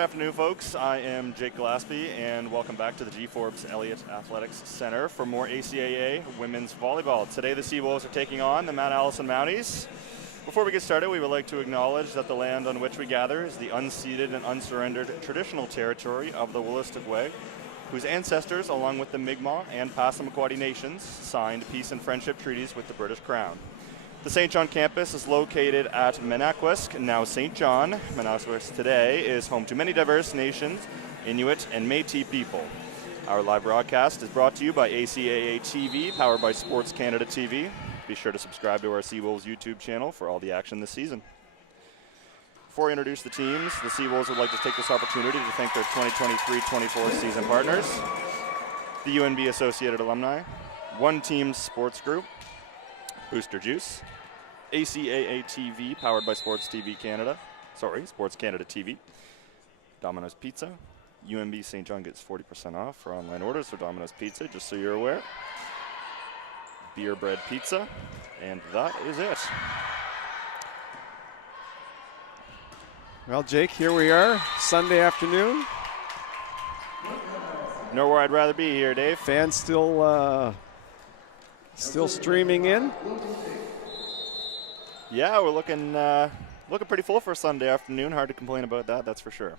afternoon, folks. I am Jake Gillespie, and welcome back to the G. Forbes Elliott Athletics Center for more ACAA women's volleyball. Today, the Seawolves are taking on the Mount Allison Mounties. Before we get started, we would like to acknowledge that the land on which we gather is the unceded and unsurrendered traditional territory of the Wolastoqey, whose ancestors, along with the Mi'kmaq and Passamaquoddy nations, signed peace and friendship treaties with the British Crown. The St. John campus is located at Menakwisk, now St. John. Menakwisk today is home to many diverse nations, Inuit and Métis people. Our live broadcast is brought to you by ACAA TV, powered by Sports Canada TV. Be sure to subscribe to our Seawolves YouTube channel for all the action this season. Before I introduce the teams, the Seawolves would like to take this opportunity to thank their 2023-24 season partners, the UNB Associated Alumni, One Team Sports Group, Booster Juice, ACAA TV, powered by Sports Canada TV, Domino's Pizza, UNB St. John gets 40% off for online orders for Domino's Pizza, just so you're aware, Beer Bread Pizza, and that is it. Well, Jake, here we are, Sunday afternoon. Nowhere I'd rather be here, Dave. Fans still streaming in. Yeah, we're looking pretty full for a Sunday afternoon. Hard to complain about that, that's for sure.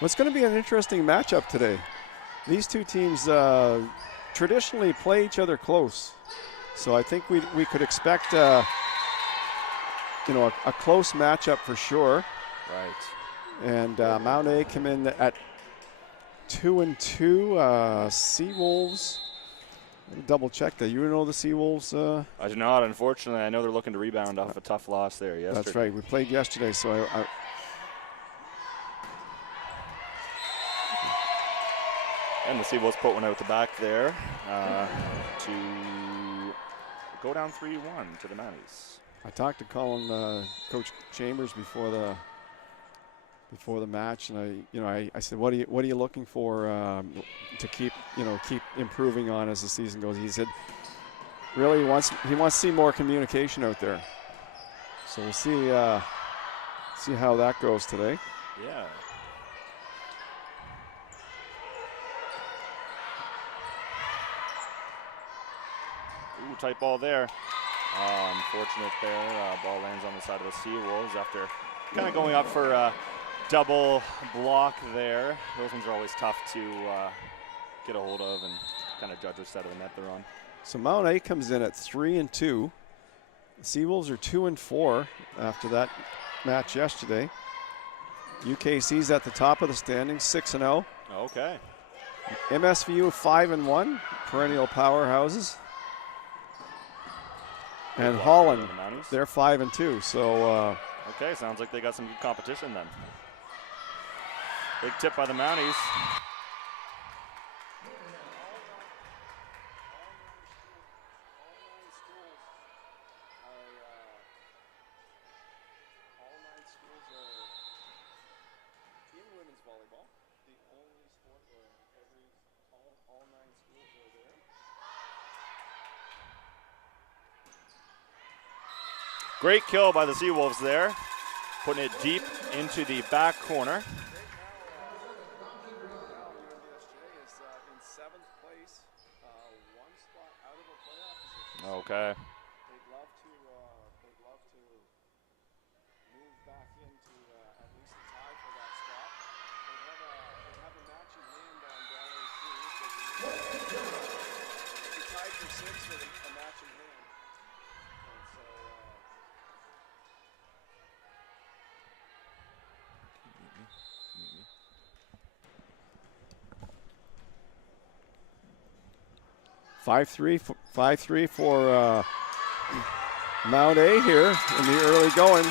Well, it's going to be an interesting matchup today. These two teams traditionally play each other close, so I think we could expect a close matchup for sure. Right. And Mount A come in at 2-2. Seawolves. Double check that. You know the Seawolves? I do not, unfortunately. I know they're looking to rebound off a tough loss there yesterday. That's right. We played yesterday, so And the Seawolves put one out the back there to go down 3-1 to the Mounties. I talked to Coach Chambers before the match, and I said, what are you looking for to keep improving on as the season goes? He said, really he wants to see more communication out there. So we'll see how that goes today. Yeah. Ooh, tight ball there. Unfortunate there. Ball lands on the side of the Seawolves after kind of going up for a double block there. Those ones are always tough to get a hold of and kind of judge which side of the net they're on. So Mount A comes in at 3-2. The Seawolves are 2-4 after that match yesterday. UKC's at the top of the standings, 6-0. Okay. MSVU 5-1, perennial powerhouses. And Holland, they're 5-2. So okay, sounds like they got some good competition then. Big tip by the Mounties. All 9 schools are in women's volleyball. The only sport where all 9 schools are there. Great kill by the Seawolves there, putting it deep into the back corner. UNBSJ is in 7th place, 1 spot out of a playoff position. Okay. They'd love to move back into at least a tie for that spot. They have a match in hand on Delray too. They tied for 6 with a match in hand. And so 5-3 for Mount A here in the early going.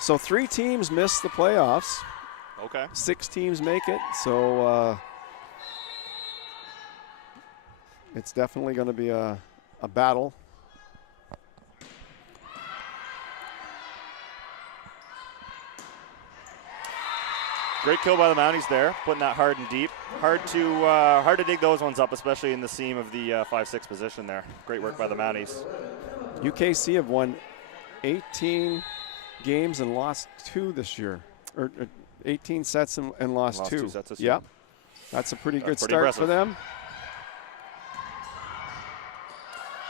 So 3 teams miss the playoffs. Okay. 6 teams make it. So it's definitely going to be a battle. Great kill by the Mounties there, putting that hard and deep. Hard to dig those ones up, especially in the seam of the 5-6 position there. Great work by the Mounties. UKC have won 18 games and lost 2 this year. Or 18 sets and lost 2. 2 sets this year. Yep. That's a pretty good pretty start impressive for them.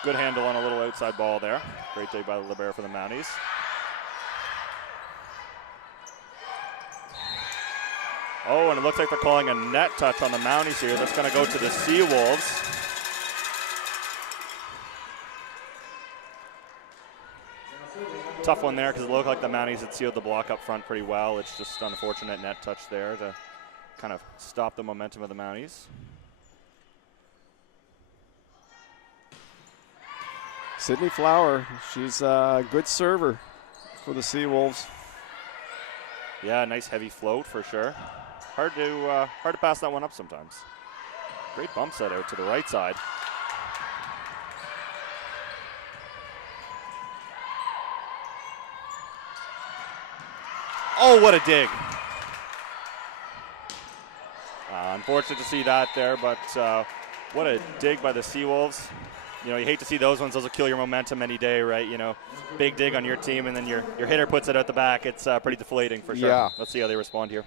Good handle on a little outside ball there. Great dig by the libero for the Mounties. Oh, and it looks like they're calling a net touch on the Mounties here. That's going to go to the Seawolves. Tough one there because it looked like the Mounties had sealed the block up front pretty well. It's just unfortunate net touch there to kind of stop the momentum of the Mounties. Sydney Flower, she's a good server for the Seawolves. Yeah, nice heavy float for sure. Hard to pass that one up sometimes. Great bump set out to the right side. Oh, what a dig. Unfortunate to see that there, but what a dig by the Seawolves. You know, you hate to see those ones. Those will kill your momentum any day, right? You know, big dig on your team, and then your hitter puts it out the back. It's pretty deflating for sure. Yeah. Let's see how they respond here.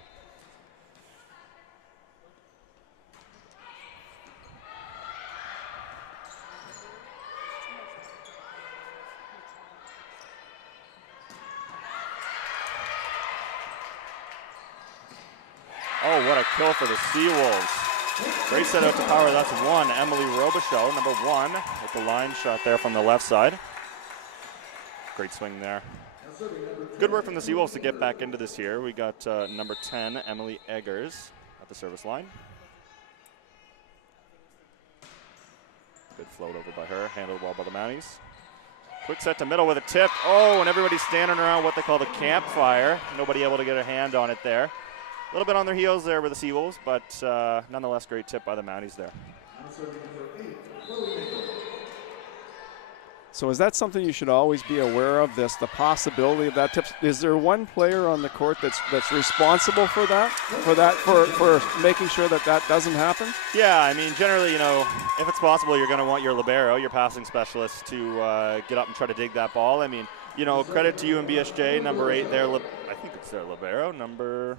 Oh, what a kill for the Seawolves. Great set out to power. That's 1. Emily Robichaud, number 1, with the line shot there from the left side. Great swing there. Good work from the Seawolves to get back into this here. We got number 10, Emily Eggers, at the service line. Good float over by her. Handled well by the Mounties. Quick set to middle with a tip. Oh, and everybody's standing around what they call the campfire. Nobody able to get a hand on it there. A little bit on their heels there with the Seawolves, but nonetheless, great tip by the Mounties there. So is that something you should always be aware of, the possibility of that tip? Is there one player on the court that's responsible for that, for making sure that doesn't happen? Yeah, I mean, generally, you know, if it's possible, you're going to want your libero, your passing specialist, to get up and try to dig that ball. I mean, you know, credit to UNBSJ, number 8 there. I think it's their libero, number...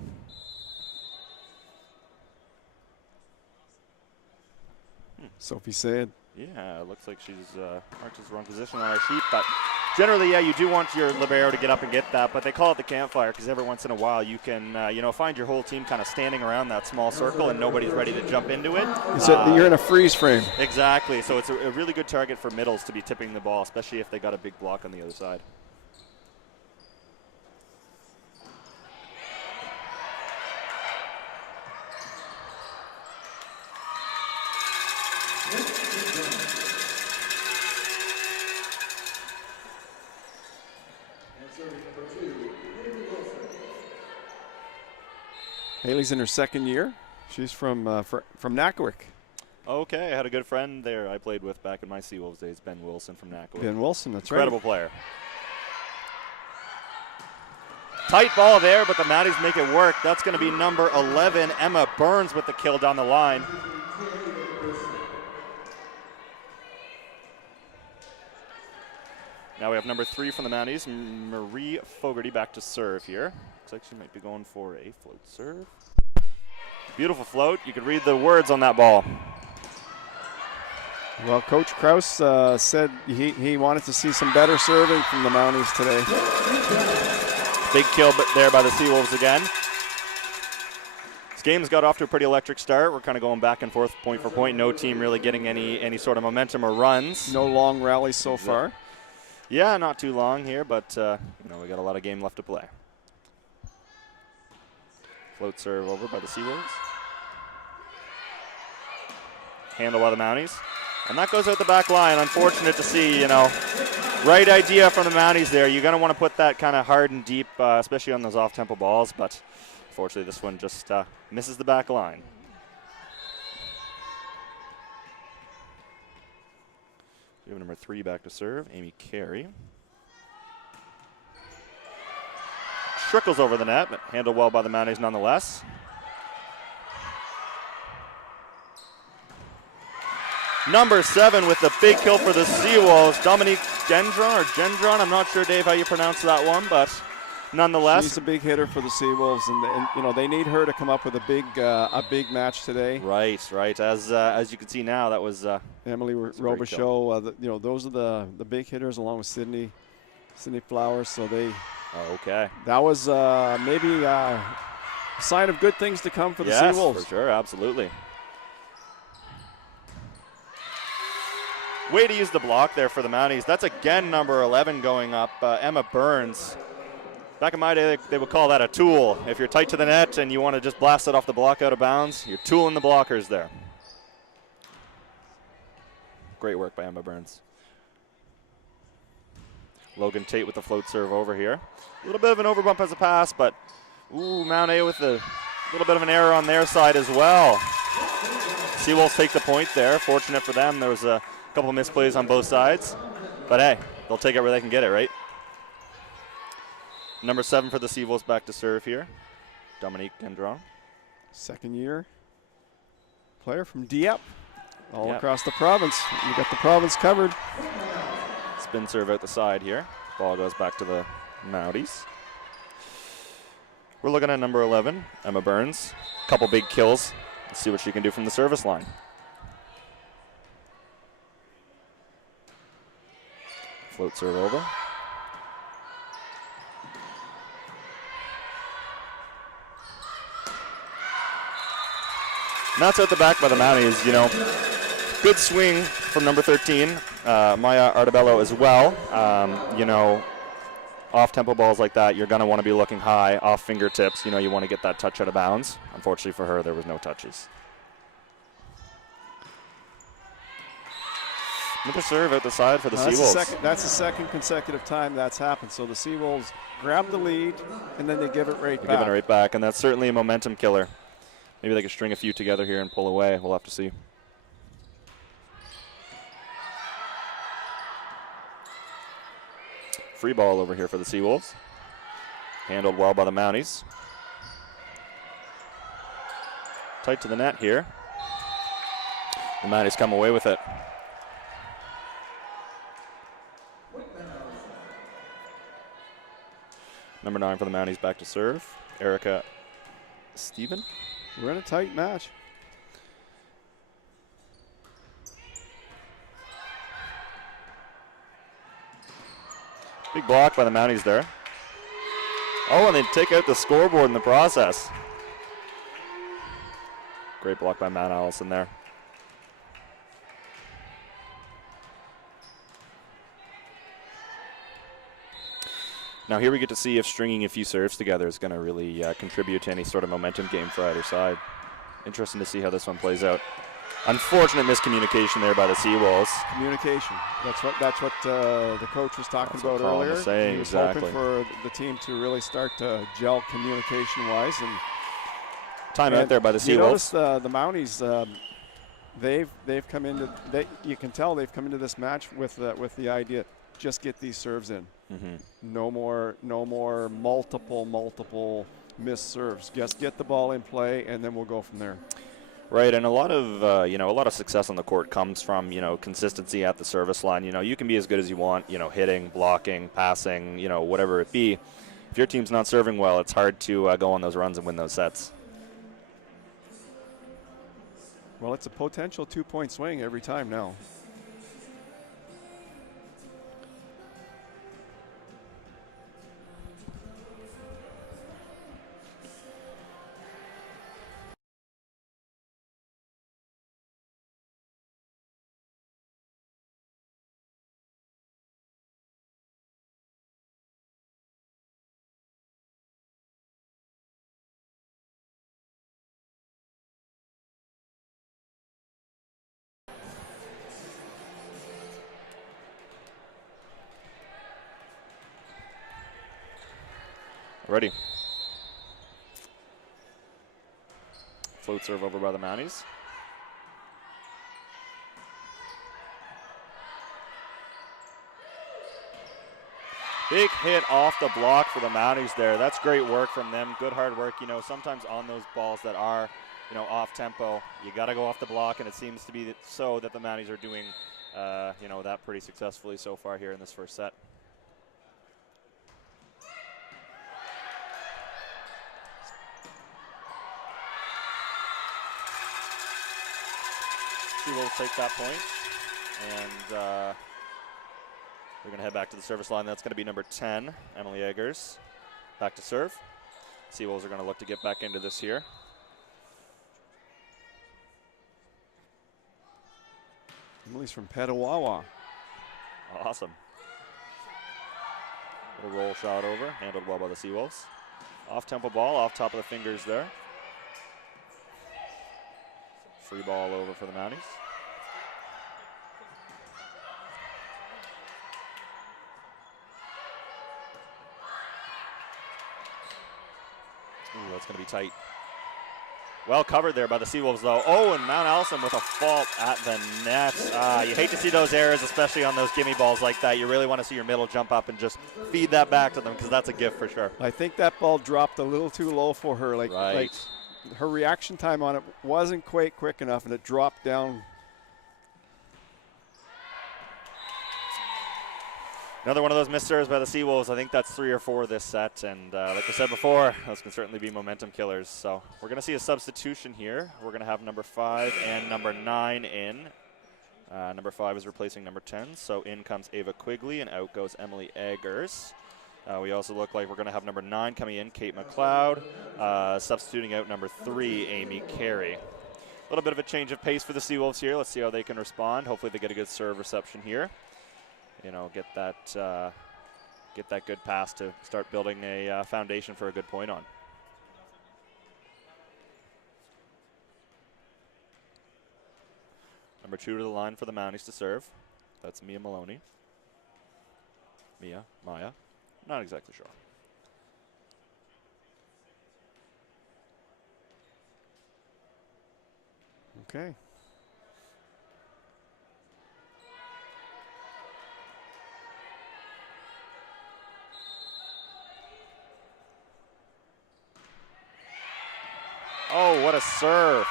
Sophie Sayed. Yeah, it looks like she's marked as the wrong position on our sheet. But generally, yeah, you do want your libero to get up and get that. But they call it the campfire because every once in a while you can, you know, find your whole team kind of standing around that small circle and nobody's ready to jump into it. So you're in a freeze frame. Exactly. So it's a really good target for middles to be tipping the ball, especially if they got a big block on the other side. Haley's in her 2nd year. She's from Nackwick. Okay, I had a good friend there I played with back in my Seawolves days, Ben Wilson from Nackwick. Ben Wilson, that's Incredible right. player. Tight ball there, but the Mounties make it work. That's going to be number 11, Emma Burns, with the kill down the line. Now we have number 3 from the Mounties, Marie Fogarty, back to serve here. Looks like she might be going for a float serve. Beautiful float. You could read the words on that ball. Well, Coach Kraus said he wanted to see some better serving from the Mounties today. Big kill there by the Seawolves again. This game's got off to a pretty electric start. We're kind of going back and forth point for point. No team really getting any sort of momentum or runs. No long rallies so far. Yeah, not too long here, but you know, we got a lot of game left to play. Float serve over by the Seawolves. Handle by the Mounties. And that goes out the back line. Unfortunate to see, you know. Right idea from the Mounties there. You're going to want to put that kind of hard and deep, especially on those off-tempo balls. But unfortunately, this one just misses the back line. We have number 3 back to serve, Amy Carey. Trickles over the net, but handled well by the Mounties nonetheless. Number 7 with the big kill for the Seawolves, Dominique Gendron. I'm not sure, Dave, how you pronounce that one, but nonetheless. She's a big hitter for the Seawolves, and you know, they need her to come up with a big match today. Right. As you can see now, that was Emily Robichaud. You know, those are the big hitters along with Sydney Flowers. So they. Oh, okay. That was maybe a sign of good things to come for the Seawolves. Yes, for sure, absolutely. Way to use the block there for the Mounties. That's again number 11 going up, Emma Burns. Back in my day, they would call that a tool. If you're tight to the net and you want to just blast it off the block out of bounds, you're tooling the blockers there. Great work by Emma Burns. Logan Tate with the float serve over here. A little bit of an overbump as a pass, but Mount A with a little bit of an error on their side as well. Seawolves take the point there. Fortunate for them, there was a couple misplays on both sides. But hey, they'll take it where they can get it, right? Number 7 for the Seawolves back to serve here. Dominique Gendron. Second year player from Dieppe. All across the province. You got the province covered. Spin serve out the side here. Ball goes back to the Mounties. We're looking at number 11, Emma Burns. Couple big kills. Let's see what she can do from the service line. Float serve over. And that's out the back by the Mounties, you know. Good swing from number 13, Maya Artabello as well. You know, off-tempo balls like that, you're going to want to be looking high, off fingertips. You know, you want to get that touch out of bounds. Unfortunately for her, there was no touches. Another serve out the side for the Seawolves. That's the second consecutive time that's happened. So the Seawolves grab the lead, and then they give it right back. Give it right back, and that's certainly a momentum killer. Maybe they can string a few together here and pull away. We'll have to see. Free ball over here for the Seawolves. Handled well by the Mounties. Tight to the net here. The Mounties come away with it. Number 9 for the Mounties back to serve. Erica Stephen. We're in a tight match. Big block by the Mounties there. Oh, and they take out the scoreboard in the process. Great block by Matt Allison there. Now here we get to see if stringing a few serves together is going to really contribute to any sort of momentum game for either side. Interesting to see how this one plays out. Unfortunate miscommunication there by the Seawolves. Communication. That's what the coach was talking about earlier. Saying, he was exactly. hoping for the team to really start to gel communication-wise. And time out there by the Seawolves. You notice the Mounties. They've come into. You can tell they've come into this match with the idea, just get these serves in. Mm-hmm. No more multiple missed serves. Just get the ball in play, and then we'll go from there. Right, and a lot of success on the court comes from, consistency at the service line. You can be as good as you want, hitting, blocking, passing, whatever it be. If your team's not serving well, it's hard to go on those runs and win those sets. Well, it's a potential 2-point swing every time now. Ready. Float serve over by the Mounties. Big hit off the block for the Mounties there. That's great work from them. Good hard work. Sometimes on those balls that are off tempo. You got to go off the block, and it seems to be so that the Mounties are doing, that pretty successfully so far here in this first set. We'll take that point, and we're going to head back to the service line. That's going to be number 10, Emily Eggers, back to serve. Seawolves are going to look to get back into this here. Emily's from Petawawa. Awesome. Little roll shot over, handled well by the Seawolves. Off-tempo ball, off top of the fingers there. Free ball over for the Mounties. Ooh, that's going to be tight. Well covered there by the Seawolves, though. Oh, and Mount Allison with a fault at the net. You hate to see those errors, especially on those gimme balls like that. You really want to see your middle jump up and just feed that back to them, because that's a gift for sure. I think that ball dropped a little too low for her. Like her reaction time on it wasn't quite quick enough, and it dropped down. Another one of those missed serves by the Seawolves. I think that's 3 or 4 this set, and like I said before, those can certainly be momentum killers. So we're going to see a substitution here. We're going to have number 5 and number 9 in. Number 5 is replacing number 10, so in comes Ava Quigley, and out goes Emily Eggers. We also look like we're going to have number 9 coming in, Kate McLeod, substituting out number 3, Amy Carey. A little bit of a change of pace for the Seawolves here. Let's see how they can respond. Hopefully they get a good serve reception here. Get that good pass to start building a foundation for a good point on. Number 2 to the line for the Mounties to serve. That's Mia Maloney. Maya, not exactly sure. Okay. Oh, what a serve.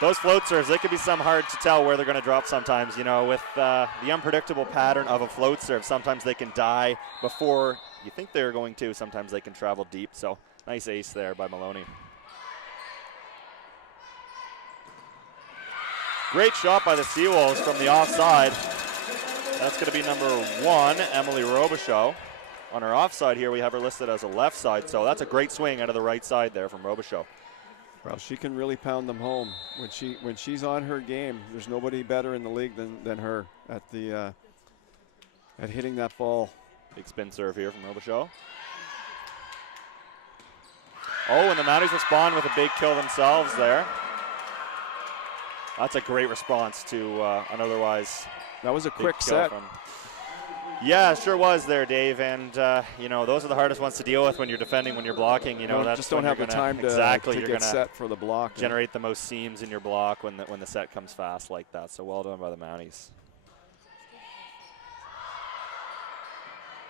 Those float serves, they could be some hard to tell where they're going to drop sometimes. With the unpredictable pattern of a float serve, sometimes they can die before you think they're going to. Sometimes they can travel deep. So nice ace there by Maloney. Great shot by the Seawolves from the offside. That's going to be number 1, Emily Robichaud. On her offside here, we have her listed as a left side. So that's a great swing out of the right side there from Robichaud. Well, she can really pound them home when she's on her game. There's nobody better in the league than her at hitting that ball. Big spin serve here from Robichaud. Oh, and the Mounties respond with a big kill themselves there. That's a great response to an otherwise. That was a quick set. Yeah, it sure was there, Dave. And, those are the hardest ones to deal with when you're defending, when you're blocking. That's just don't have the time to get set for the block. Generate the most seams in your block when the set comes fast like that. So well done by the Mounties.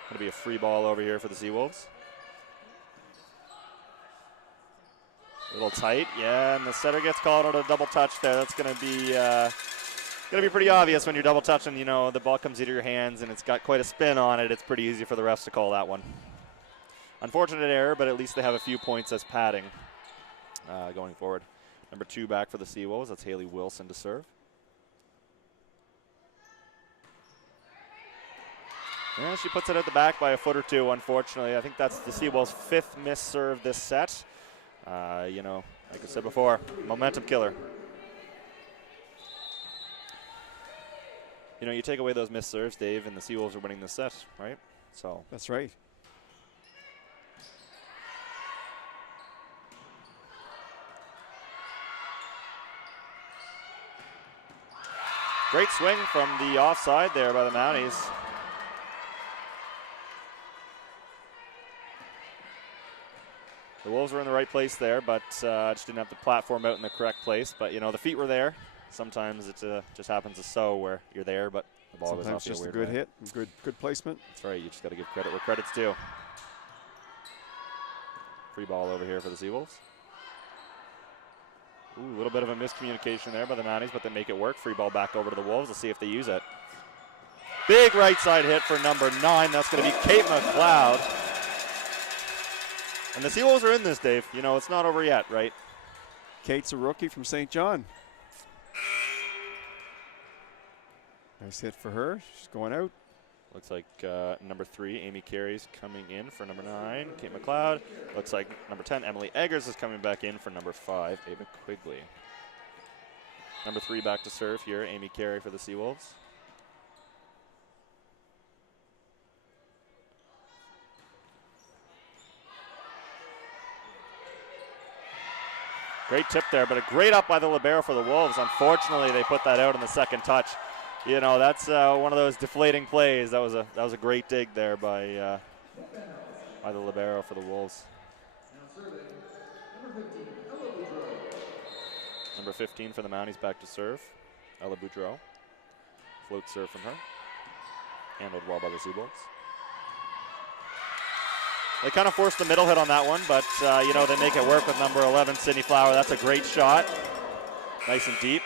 Going to be a free ball over here for the Seawolves. A little tight, yeah, and the setter gets called out a double touch there. That's going to be pretty obvious when you're double touching. The ball comes into your hands and it's got quite a spin on it. It's pretty easy for the refs to call that one. Unfortunate error, but at least they have a few points as padding going forward. Number 2 back for the Seawolves. That's Haley Wilson to serve. Yeah, she puts it at the back by a foot or two, unfortunately. I think that's the Seawolves' 5th missed serve this set. Like I said before, momentum killer. You take away those missed serves, Dave, and the Seawolves are winning this set, right? So that's right. Great swing from the offside there by the Mounties. The Wolves were in the right place there, but just didn't have the platform out in the correct place. But, the feet were there. Sometimes it just happens to so where you're there, but the ball goes off. Just a good hit, good placement. That's right. You just got to give credit where credit's due. Free ball over here for the Seawolves. Ooh, a little bit of a miscommunication there by the Mounties, but they make it work. Free ball back over to the Wolves. We'll see if they use it. Big right side hit for number 9. That's going to be Kate McLeod. And the Seawolves are in this, Dave. You know, it's not over yet, right? Kate's a rookie from St. John. Nice hit for her. She's going out. Looks like number 3, Amy Carey's coming in for number 9, Kate McLeod. Looks like number 10, Emily Eggers, is coming back in for number 5, Ava Quigley. Number 3 back to serve here, Amy Carey for the Seawolves. Great tip there, but a great up by the libero for the Wolves. Unfortunately, they put that out in the second touch. You know, that's one of those deflating plays. That was a great dig there by the libero for the Wolves. Number 15 for the Mounties back to serve. Ella Boudreau. Float serve from her. Handled well by the Seawolves. They kind of forced the middle hit on that one, but you know, they make it work with number 11, Sydney Flower. That's a great shot. Nice and deep.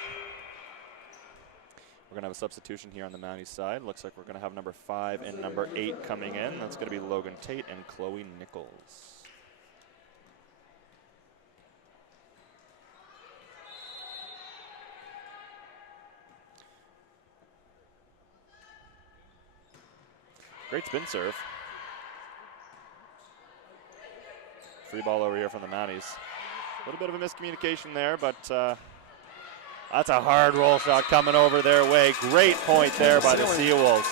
We're going to have a substitution here on the Mounties side. Looks like we're going to have number 5 and number 8 coming in. That's going to be Logan Tate and Chloe Nichols. Great spin serve. Free ball over here from the Mounties. A little bit of a miscommunication there, but that's a hard roll shot coming over their way. Great point there by the Seawolves.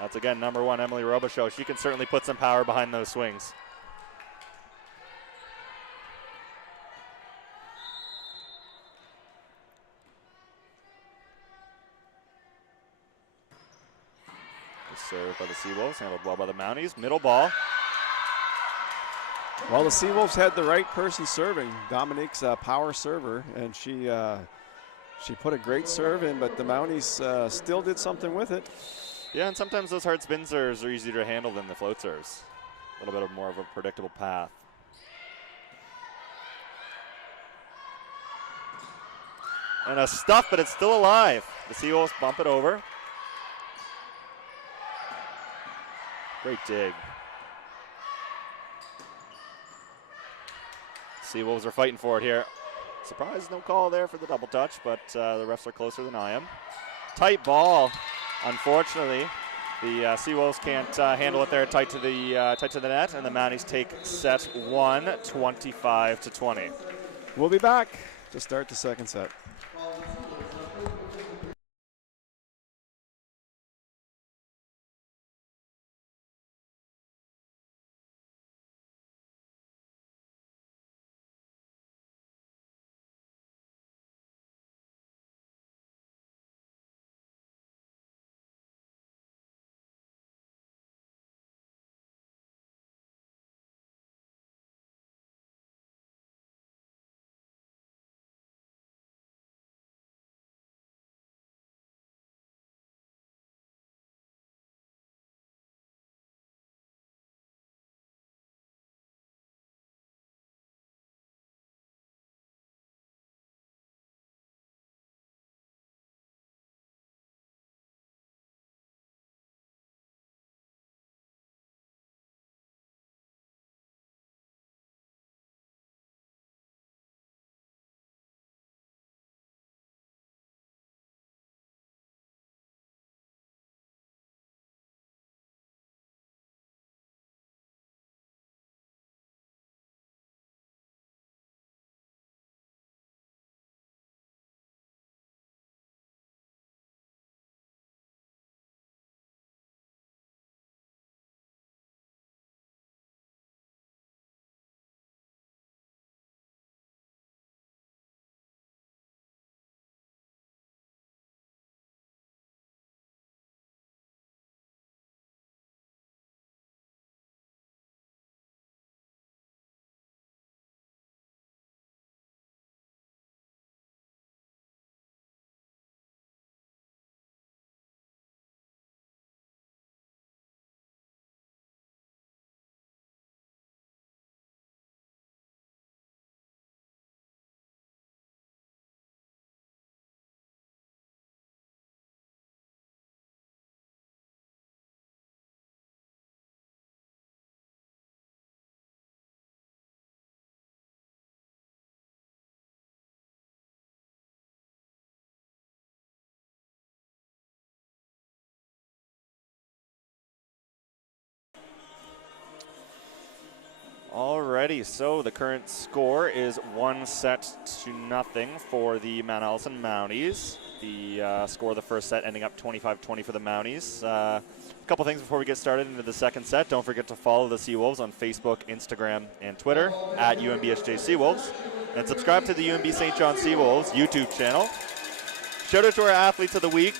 That's again number 1, Emily Robichaud. She can certainly put some power behind those swings. Served by the Seawolves, handled well by the Mounties. Middle ball. Well, the Seawolves had the right person serving. Dominique's a power server, and she put a great serve in, but the Mounties still did something with it. Yeah, and sometimes those hard spin serves are easier to handle than the float serves. A little bit more of a predictable path. And a stuff, but it's still alive. The Seawolves bump it over. Great dig. Seawolves are fighting for it here. Surprise, no call there for the double touch, but the refs are closer than I am. Tight ball. Unfortunately, the Seawolves can't handle it there tight to the net, and the Mounties take set 1, 25-20. We'll be back to start the second set. Alrighty, so the current score is 1-0 for the Mount Allison Mounties. The score of the first set ending up 25-20 for the Mounties. A couple things before we get started into the second set. Don't forget to follow the Seawolves on Facebook, Instagram, and Twitter at UNBSJ Seawolves. And subscribe to the UNB St. John Seawolves YouTube channel. Shout out to our athletes of the week,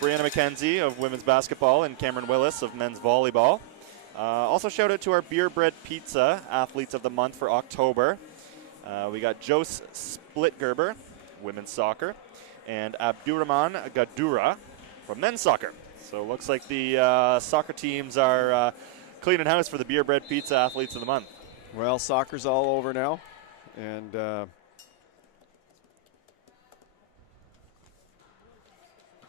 Brianna McKenzie of women's basketball and Cameron Willis of men's volleyball. Also shout out to our Beer Bread Pizza athletes of the month for October. We got Jose Splitgerber, women's soccer, and Abdurrahman Gadura from men's soccer. So it looks like the soccer teams are cleaning house for the Beer Bread Pizza athletes of the month. Well, soccer's all over now, and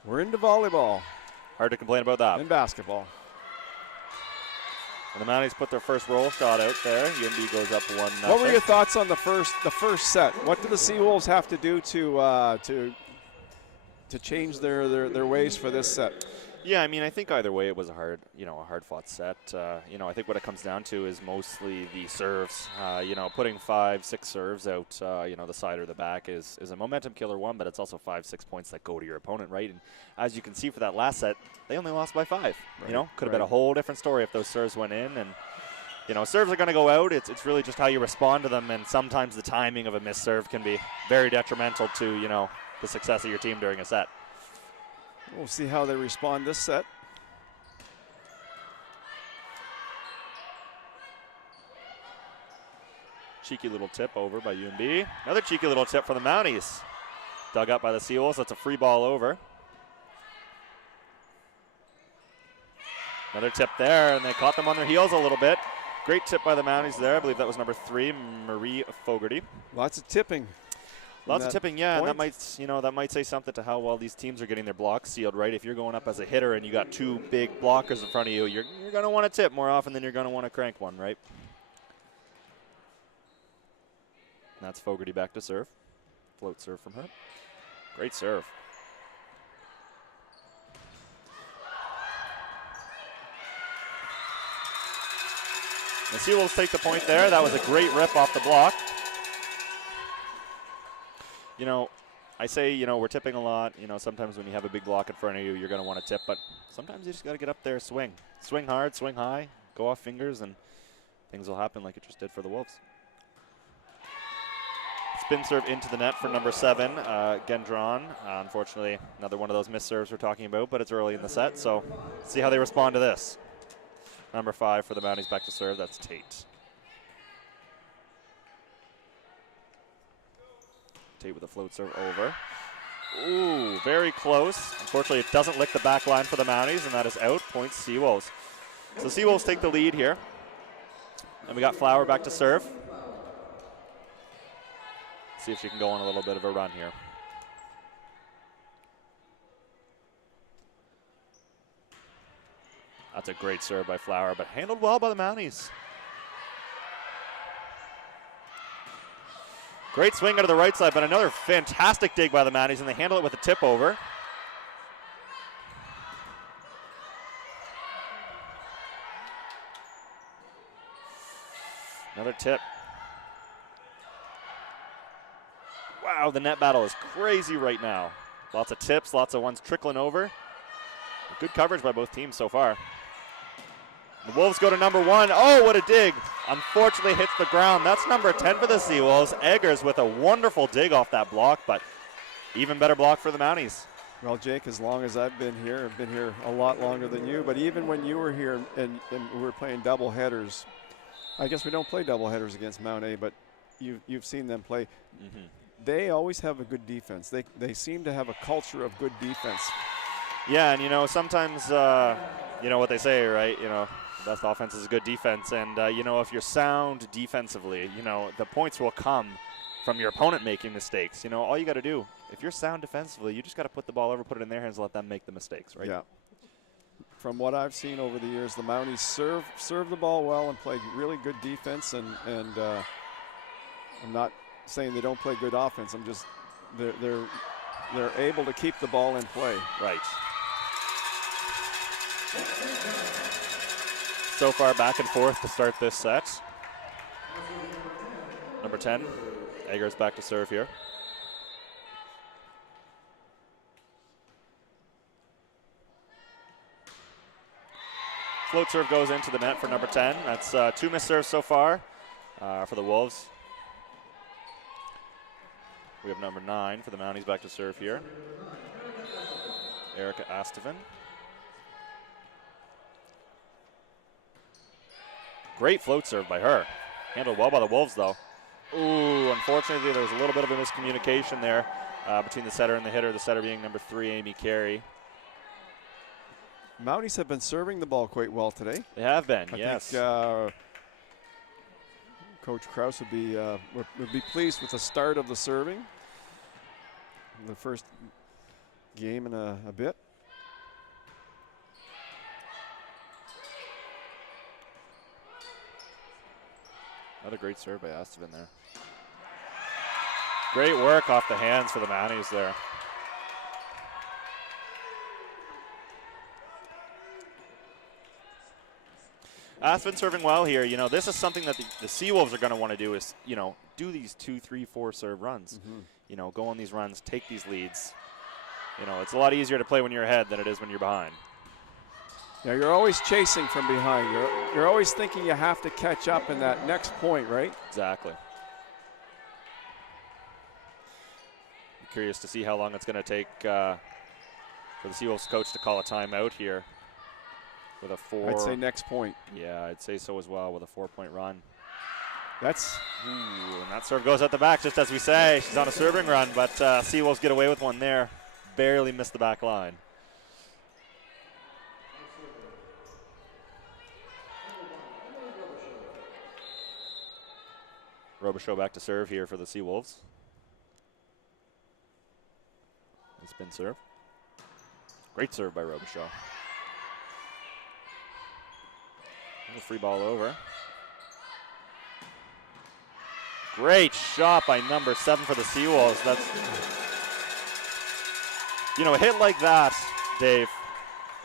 we're into volleyball. Hard to complain about that. And basketball. And the Mounties put their first roll shot out there. UNB goes up 1-0. What were your thoughts on the first set? What do the Seawolves have to do to change their ways for this set? Yeah, I mean, I think either way it was a hard-fought set. I think what it comes down to is mostly the serves. Putting 5-6 serves out, the side or the back is a momentum killer one, but it's also 5-6 points that go to your opponent, right? And as you can see for that last set, they only lost by 5. Right, Could have been a whole different story if those serves went in. And serves are going to go out. It's really just how you respond to them, and sometimes the timing of a missed serve can be very detrimental to the success of your team during a set. We'll see how they respond this set. Cheeky little tip over by UNB. Another cheeky little tip for the Mounties. Dug up by the Seawolves. That's a free ball over. Another tip there, and they caught them on their heels a little bit. Great tip by the Mounties there. I believe that was number 3, Marie Fogarty. Lots of tipping. Lots of tipping, yeah, and that might say something to how well these teams are getting their blocks sealed, right? If you're going up as a hitter and you got 2 big blockers in front of you, you're going to want to tip more often than you're going to want to crank one, right? And that's Fogarty back to serve. Float serve from her. Great serve. The Seawolves take the point there. That was a great rip off the block. I say, we're tipping a lot. Sometimes when you have a big block in front of you, you're going to want to tip. But sometimes you just got to get up there, swing. Swing hard, swing high, go off fingers, and things will happen like it just did for the Wolves. Spin serve into the net for number 7, Gendron. Unfortunately, another one of those missed serves we're talking about, but it's early in the set. So see how they respond to this. Number 5 for the Mounties back to serve. That's Tate. Tate with a float serve over. Ooh, very close. Unfortunately, it doesn't lick the back line for the Mounties, and that is out. Points Seawolves. So Seawolves take the lead here. And we got Flower back to serve. See if she can go on a little bit of a run here. That's a great serve by Flower, but handled well by the Mounties. Great swing out of the right side, but another fantastic dig by the Mounties, and they handle it with a tip over. Another tip. Wow, the net battle is crazy right now. Lots of tips, lots of ones trickling over. Good coverage by both teams so far. The Wolves go to number 1. Oh, what a dig. Unfortunately hits the ground. That's number 10 for the Seawolves. Eggers with a wonderful dig off that block, but even better block for the Mounties. Well, Jake, as long as I've been here a lot longer than you, but even when you were here and we were playing double headers, I guess we don't play double headers against Mount A, but you've seen them play. Mm-hmm. They always have a good defense. They seem to have a culture of good defense. Yeah, and sometimes, what they say, right? Best offense is a good defense. And, if you're sound defensively, the points will come from your opponent making mistakes. All you got to do, if you're sound defensively, you just got to put the ball over, put it in their hands, let them make the mistakes, right? Yeah. From what I've seen over the years, the Mounties serve the ball well and play really good defense. And I'm not saying they don't play good offense. I'm just they're able to keep the ball in play. Right. So far back and forth to start this set. Number 10, Eggers back to serve here. Float serve goes into the net for number 10. That's 2 missed serves so far for the Wolves. We have number 9 for the Mounties back to serve here. Erica Astevan. Great float serve by her. Handled well by the Wolves, though. Ooh, unfortunately, there was a little bit of a miscommunication there between the setter and the hitter, the setter being number 3, Amy Carey. Mounties have been serving the ball quite well today. They have been, I yes. think Coach Krause would be pleased with the start of the serving. The first game in a bit. Another great serve by Astevan there. Great work off the hands for the Mounties there. Astevan serving well here. You know, this is something that the Seawolves are going to want to do is, you know, do these 2, 3, 4 serve runs. You know, go on these runs, take these leads. You know, it's a lot easier to play when you're ahead than it is when you're behind. Yeah, you're always chasing from behind. You're always thinking you have to catch up in that next point, right? Exactly. I'm curious to see how long it's going to take for the Seawolves coach to call a timeout here with a 4. I'd say next point. Yeah, I'd say so as well with a 4-point run. That's. Ooh, and that serve goes at the back, just as we say. She's on a serving run, but Seawolves get away with one there. Barely missed the back line. Robichaud back to serve here for the Seawolves. Spin serve. Great serve by Robichaud. Free ball over. Great shot by number 7 for the Seawolves. That's, you know, a hit like that, Dave,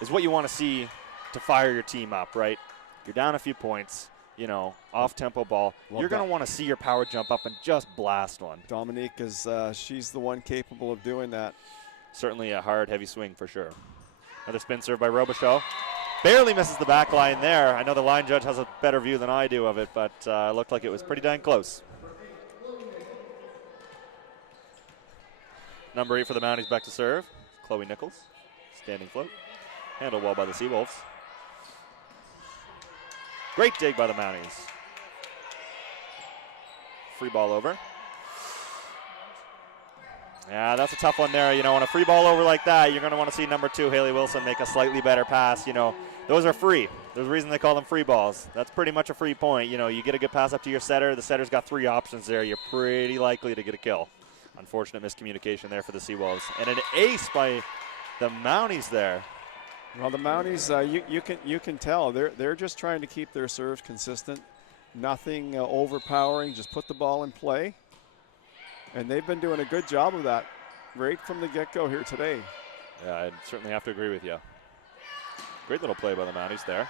is what you want to see to fire your team up, right? You're down a few points. You know, off-tempo ball. Well, you're going to want to see your power jump up and just blast one. Dominique is, she's the one capable of doing that. Certainly a hard, heavy swing for sure. Another spin serve by Robichaud. Barely misses the back line there. I know the line judge has a better view than I do of it, but it looked like it was pretty dang close. Number 8 for the Mounties back to serve. Chloe Nichols, standing float. Handled well by the Seawolves. Great dig by the Mounties. Free ball over. Yeah, that's a tough one there. You know, on a free ball over like that, you're going to want to see number 2, Haley Wilson, make a slightly better pass. You know, those are free. There's a reason they call them free balls. That's pretty much a free point. You know, you get a good pass up to your setter. The setter's got 3 options there. You're pretty likely to get a kill. Unfortunate miscommunication there for the Seawolves. And an ace by the Mounties there. Well, the Mounties, you can tell they're just trying to keep their serves consistent. Nothing overpowering. Just put the ball in play. And they've been doing a good job of that right from the get-go here today. Yeah, I'd certainly have to agree with you. Great little play by the Mounties there.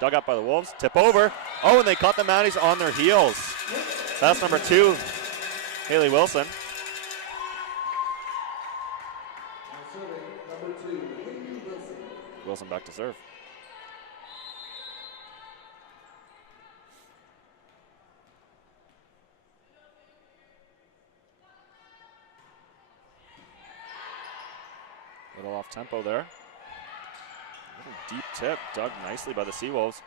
Dug up by the Wolves. Tip over. Oh, and they caught the Mounties on their heels. That's number 2, Haley Wilson. Wilson back to serve. Little off tempo there. Little deep tip, dug nicely by the Seawolves.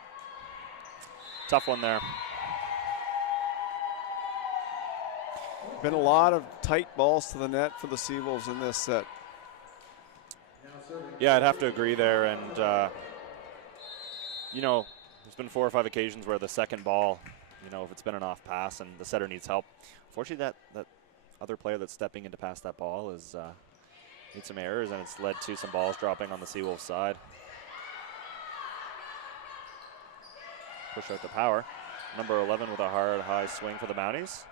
Tough one there. Been a lot of tight balls to the net for the Seawolves in this set. Yeah, I'd have to agree there. And, you know, there's been 4 or 5 occasions where the second ball, you know, if it's been an off pass and the setter needs help. Unfortunately, that other player that's stepping in to pass that ball is made some errors, and it's led to some balls dropping on the Seawolves side. Push out the power. Number 11 with a hard, high swing for the Mounties.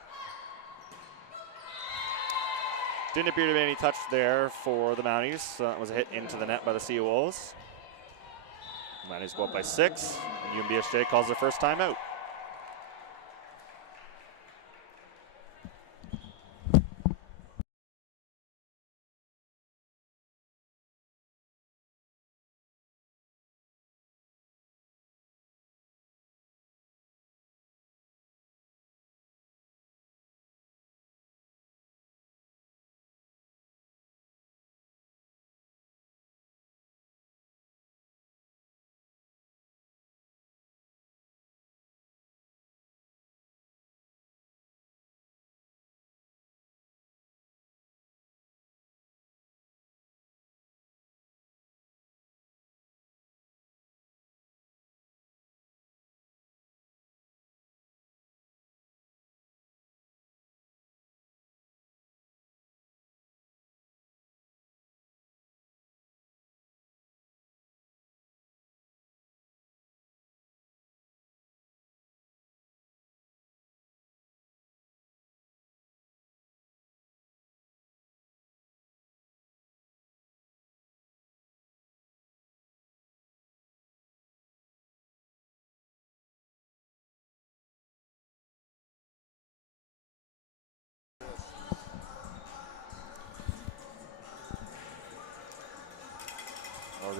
Didn't appear to be any touch there for the Mounties. That was a hit into the net by the Seawolves. The Mounties go up by 6, and UNBSJ calls their first timeout.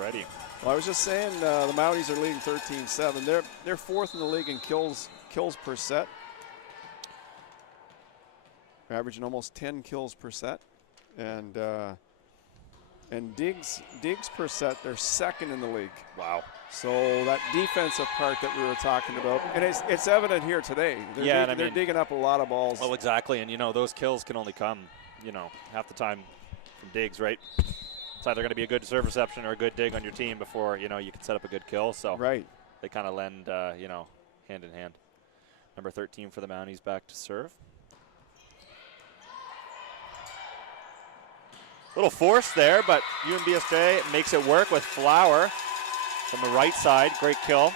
Alrighty. Well, I was just saying the Mounties are leading 13-7. They're fourth in the league in kills per set. Averaging almost 10 kills per set. And digs per set, they're second in the league. Wow. So that defensive part that we were talking about, and it's evident here today. They're digging up a lot of balls. Well, exactly, and those kills can only come, half the time from digs, right? It's either going to be a good serve reception or a good dig on your team before you can set up a good kill. So right, they kind of lend hand in hand. Number 13 for the Mounties back to serve. Little force there, but UNBSJ makes it work with Flower from the right side. Great kill.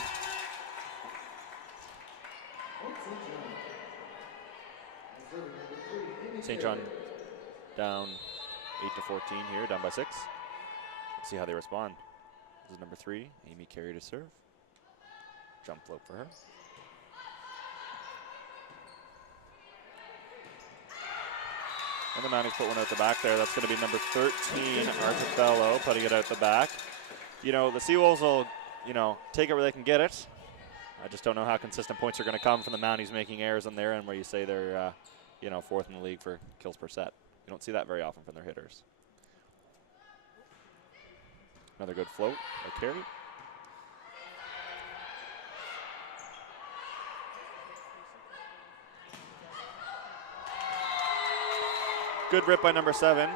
St. John down 8-14 here, down by 6. Let's see how they respond. This is number 3, Amy Carey to serve. Jump float for her. And the Mounties put one out the back there. That's going to be number 13, Artabello, putting it out the back. The Seawolves will, take it where they can get it. I just don't know how consistent points are going to come from the Mounties making errors on their end where you say they're, fourth in the league for kills per set. You don't see that very often from their hitters. Another good float by Carey. Good rip by number 7,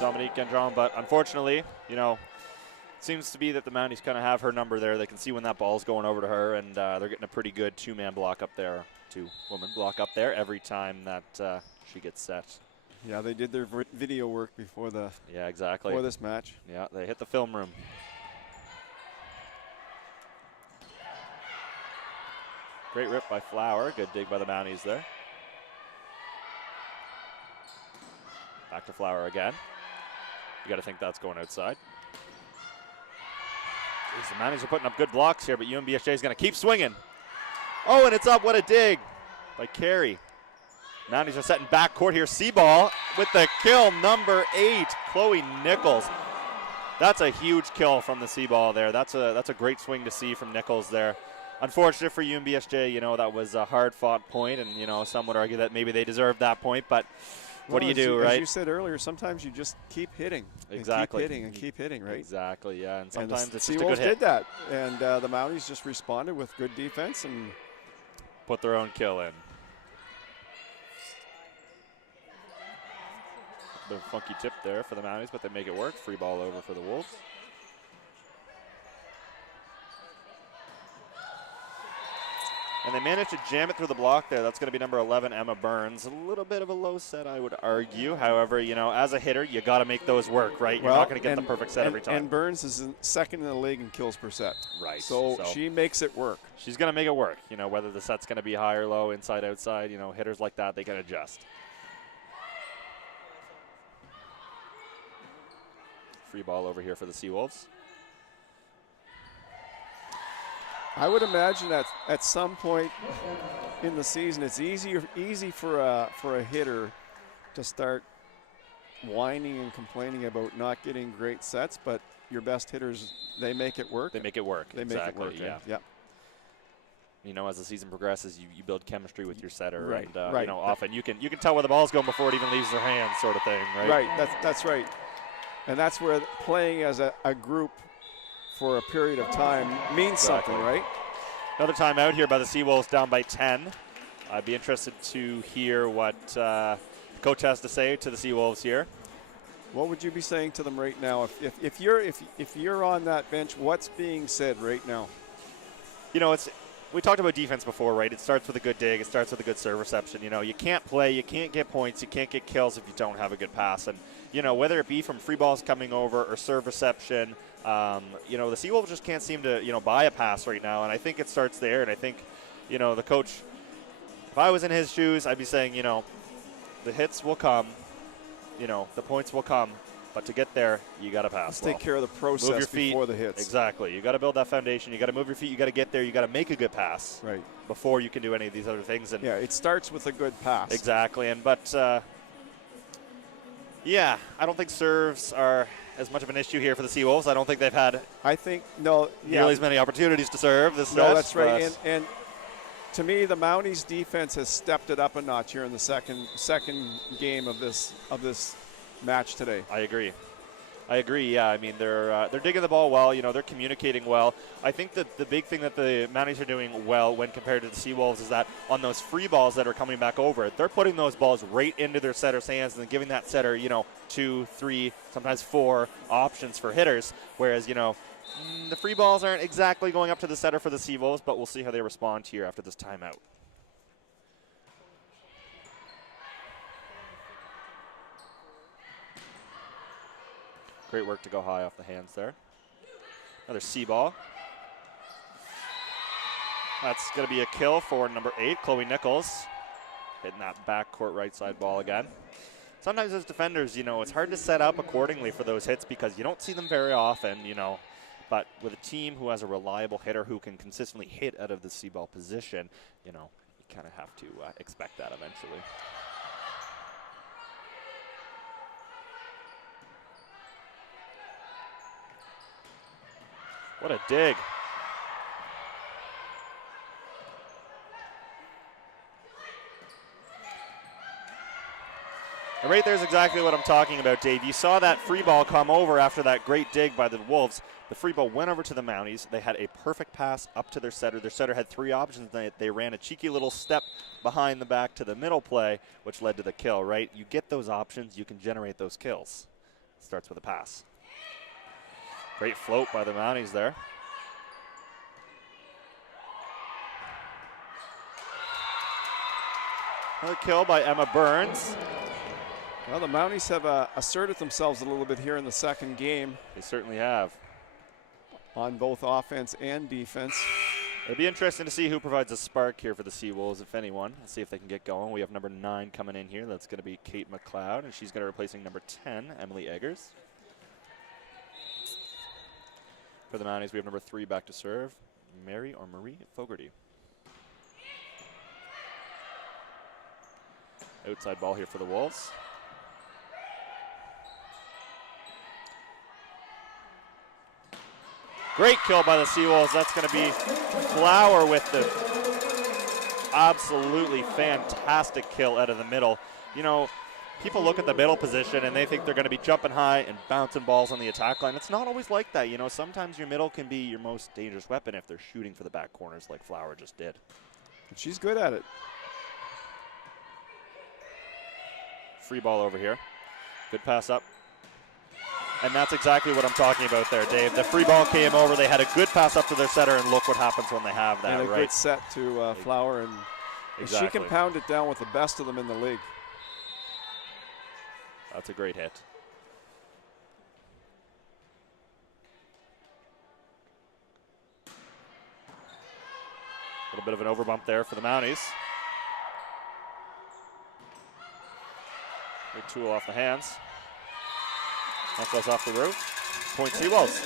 Dominique Gendron, but unfortunately, seems to be that the Mounties kind of have her number there. They can see when that ball's going over to her, and they're getting a pretty good two-man block up there, two-woman block up there every time that she gets set. Yeah, they did their video work before before this match. Yeah, they hit the film room. Great rip by Flower. Good dig by the Mounties there. Back to Flower again. You got to think that's going outside. Jeez, the Mounties are putting up good blocks here, but UNBSJ is going to keep swinging. Oh, and it's up. What a dig by Carey. Mounties are setting back court here. Seaball with the kill, number 8, Chloe Nichols. That's a huge kill from the Seaball there. That's a great swing to see from Nichols there. Unfortunate for UNBSJ, that was a hard-fought point, and, some would argue that maybe they deserved that point, but what do you do, right? As you said earlier, sometimes you just keep hitting. Exactly. And keep hitting, right? Exactly, yeah. And sometimes it's just a Seawolves good hit. did that, and the Mounties just responded with good defense and put their own kill in. A bit of a funky tip there for the Mounties, but they make it work. Free ball over for the Wolves. And they managed to jam it through the block there. That's going to be number 11, Emma Burns. A little bit of a low set, I would argue. However, as a hitter, you got to make those work, right? You're not going to get the perfect set every time. And Burns is second in the league in kills per set. Right. So she makes it work. She's going to make it work. Whether the set's going to be high or low, inside, outside, hitters like that, they can adjust. Free ball over here for the Seawolves. I would imagine that at some point in the season, it's easy for a hitter to start whining and complaining about not getting great sets, but your best hitters, they make it work. They make it work. They exactly, make it work. Yeah. Yep. As the season progresses, you build chemistry with your setter, right, and right. Often you can tell where the ball's going before it even leaves their hands, sort of thing, right? Right. That's right. And that's where playing as a group for a period of time means something, right? Another time out here by the Seawolves, down by 10. I'd be interested to hear what the coach has to say to the Seawolves here. What would you be saying to them right now? If you're on that bench, what's being said right now? We talked about defense before, right? It starts with a good dig. It starts with a good serve reception. You can't play, you can't get points, you can't get kills if you don't have a good pass. And, whether it be from free balls coming over or serve reception, the Seawolves just can't seem to, buy a pass right now. And I think it starts there. And I think, the coach, if I was in his shoes, I'd be saying, the hits will come, the points will come. But to get there, you got to pass. Let's take care of the process move your feet before the hits. Exactly. You got to build that foundation. You got to move your feet. You got to get there. You got to make a good pass. Right. Before you can do any of these other things. And yeah, it starts with a good pass. Exactly. I don't think serves are as much of an issue here for the Seawolves. I don't think they've had nearly as many opportunities to serve this set. No, that's right. And to me, the Mounties defense has stepped it up a notch here in the second game of this match today. I agree. Yeah, I mean they're digging the ball well. You know, they're communicating well. I think that the big thing that the Mounties are doing well when compared to the Seawolves is that on those free balls that are coming back over, they're putting those balls right into their setter's hands and giving that setter, 2, 3, sometimes 4 options for hitters. Whereas, the free balls aren't exactly going up to the setter for the Seawolves, but we'll see how they respond here after this timeout. Great work to go high off the hands there. Another C ball. That's going to be a kill for number 8, Chloe Nichols. Hitting that backcourt right side ball again. Sometimes as defenders, it's hard to set up accordingly for those hits because you don't see them very often, But with a team who has a reliable hitter who can consistently hit out of the C ball position, you kind of have to expect that eventually. What a dig. And right there's exactly what I'm talking about, Dave. You saw that free ball come over after that great dig by the Wolves. The free ball went over to the Mounties. They had a perfect pass up to their setter. Their setter had 3 options. They ran a cheeky little step behind the back to the middle play, which led to the kill, right? You get those options, you can generate those kills. Starts with a pass. Great float by the Mounties there. Another kill by Emma Burns. Well, the Mounties have asserted themselves a little bit here in the second game. They certainly have. On both offense and defense. It'll be interesting to see who provides a spark here for the Seawolves, if anyone. Let's see if they can get going. We have number 9 coming in here. That's going to be Kate McLeod, and she's going to be replacing number 10, Emily Eggers. For the Mounties, we have number 3 back to serve, Marie Fogarty. Outside ball here for the Wolves. Great kill by the Seawolves. That's going to be Flower with the absolutely fantastic kill out of the middle. People look at the middle position and they think they're going to be jumping high and bouncing balls on the attack line. It's not always like that. Sometimes your middle can be your most dangerous weapon if they're shooting for the back corners like Flower just did. And she's good at it. Free ball over here. Good pass up. And that's exactly what I'm talking about there, Dave. The free ball came over. They had a good pass up to their setter, and look what happens when they have that, and a good set to Flower. And exactly. She can pound it down with the best of them in the league. That's a great hit. A little bit of an overbump there for the Mounties. Big tool off the hands. That goes off the roof. Point Seawolves.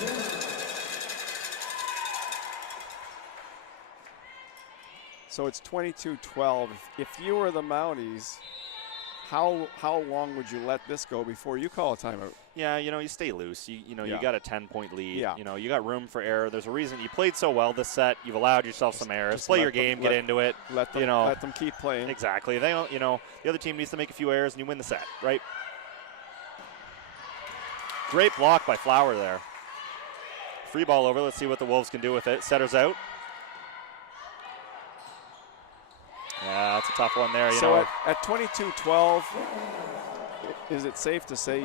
So it's 22-12. If you were the Mounties, how long would you let this go before you call a timeout? Yeah, you stay loose. You Yeah. got a 10-point lead. Yeah. You got room for error. There's a reason you played so well this set. You've allowed yourself some errors. Just Play your game, get into it. Let them keep playing. Exactly. They don't, the other team needs to make a few errors and you win the set, right? Great block by Flower there. Free ball over. Let's see what the Wolves can do with it. Setter's out. Yeah, that's a tough one there. So at 22-12, is it safe to say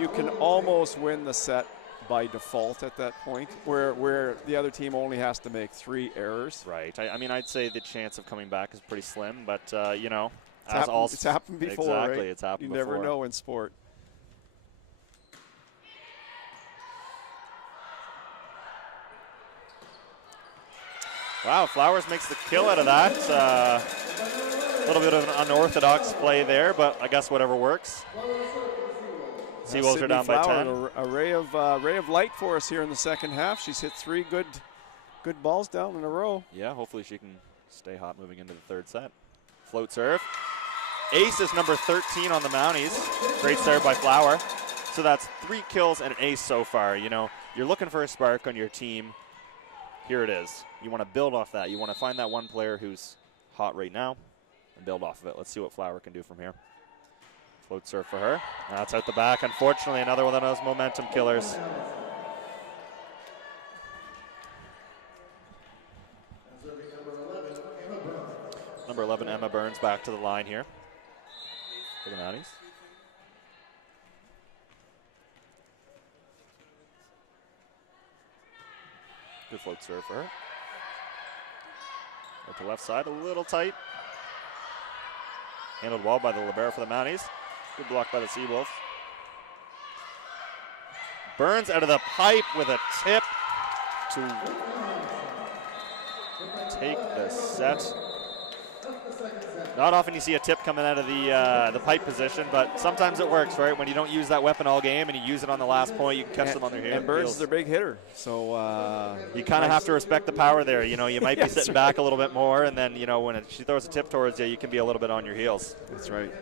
you can almost win the set by default at that point, where the other team only has to make 3 errors? Right. I mean, I'd say the chance of coming back is pretty slim, but, It's happened before, exactly, right? It's happened before. You never know in sport. Wow, Flowers makes the kill out of that. A little bit of an unorthodox play there, but I guess whatever works. Seawolves are down by 10. A ray of light for us here in the second half. She's hit 3 good balls down in a row. Yeah, hopefully she can stay hot moving into the third set. Float serve. Ace is number 13 on the Mounties. Great serve by Flower. So that's 3 kills and an ace so far. You know, you're looking for a spark on your team. Here it is. You want to build off that. You want to find that one player who's hot right now and build off of it. Let's see what Flower can do from here. Float serve for her. That's out the back. Unfortunately, another one of those momentum killers. Number 11, Emma Burns, back to the line here for the Mounties. Good float serve for her. Out to left side, a little tight. Handled well by the libero for the Mounties. Good block by the Seawolves. Burns out of the pipe with a tip to take the set. Not often you see a tip coming out of the pipe position, but sometimes it works, right? When you don't use that weapon all game and you use it on the last point, you can catch them on their heels. And Burns is their big hitter, so you kind of have to respect the power there. You know, you might be sitting back a little bit more, and then, you know, when she throws a tip towards you, you can be a little bit on your heels. That's right.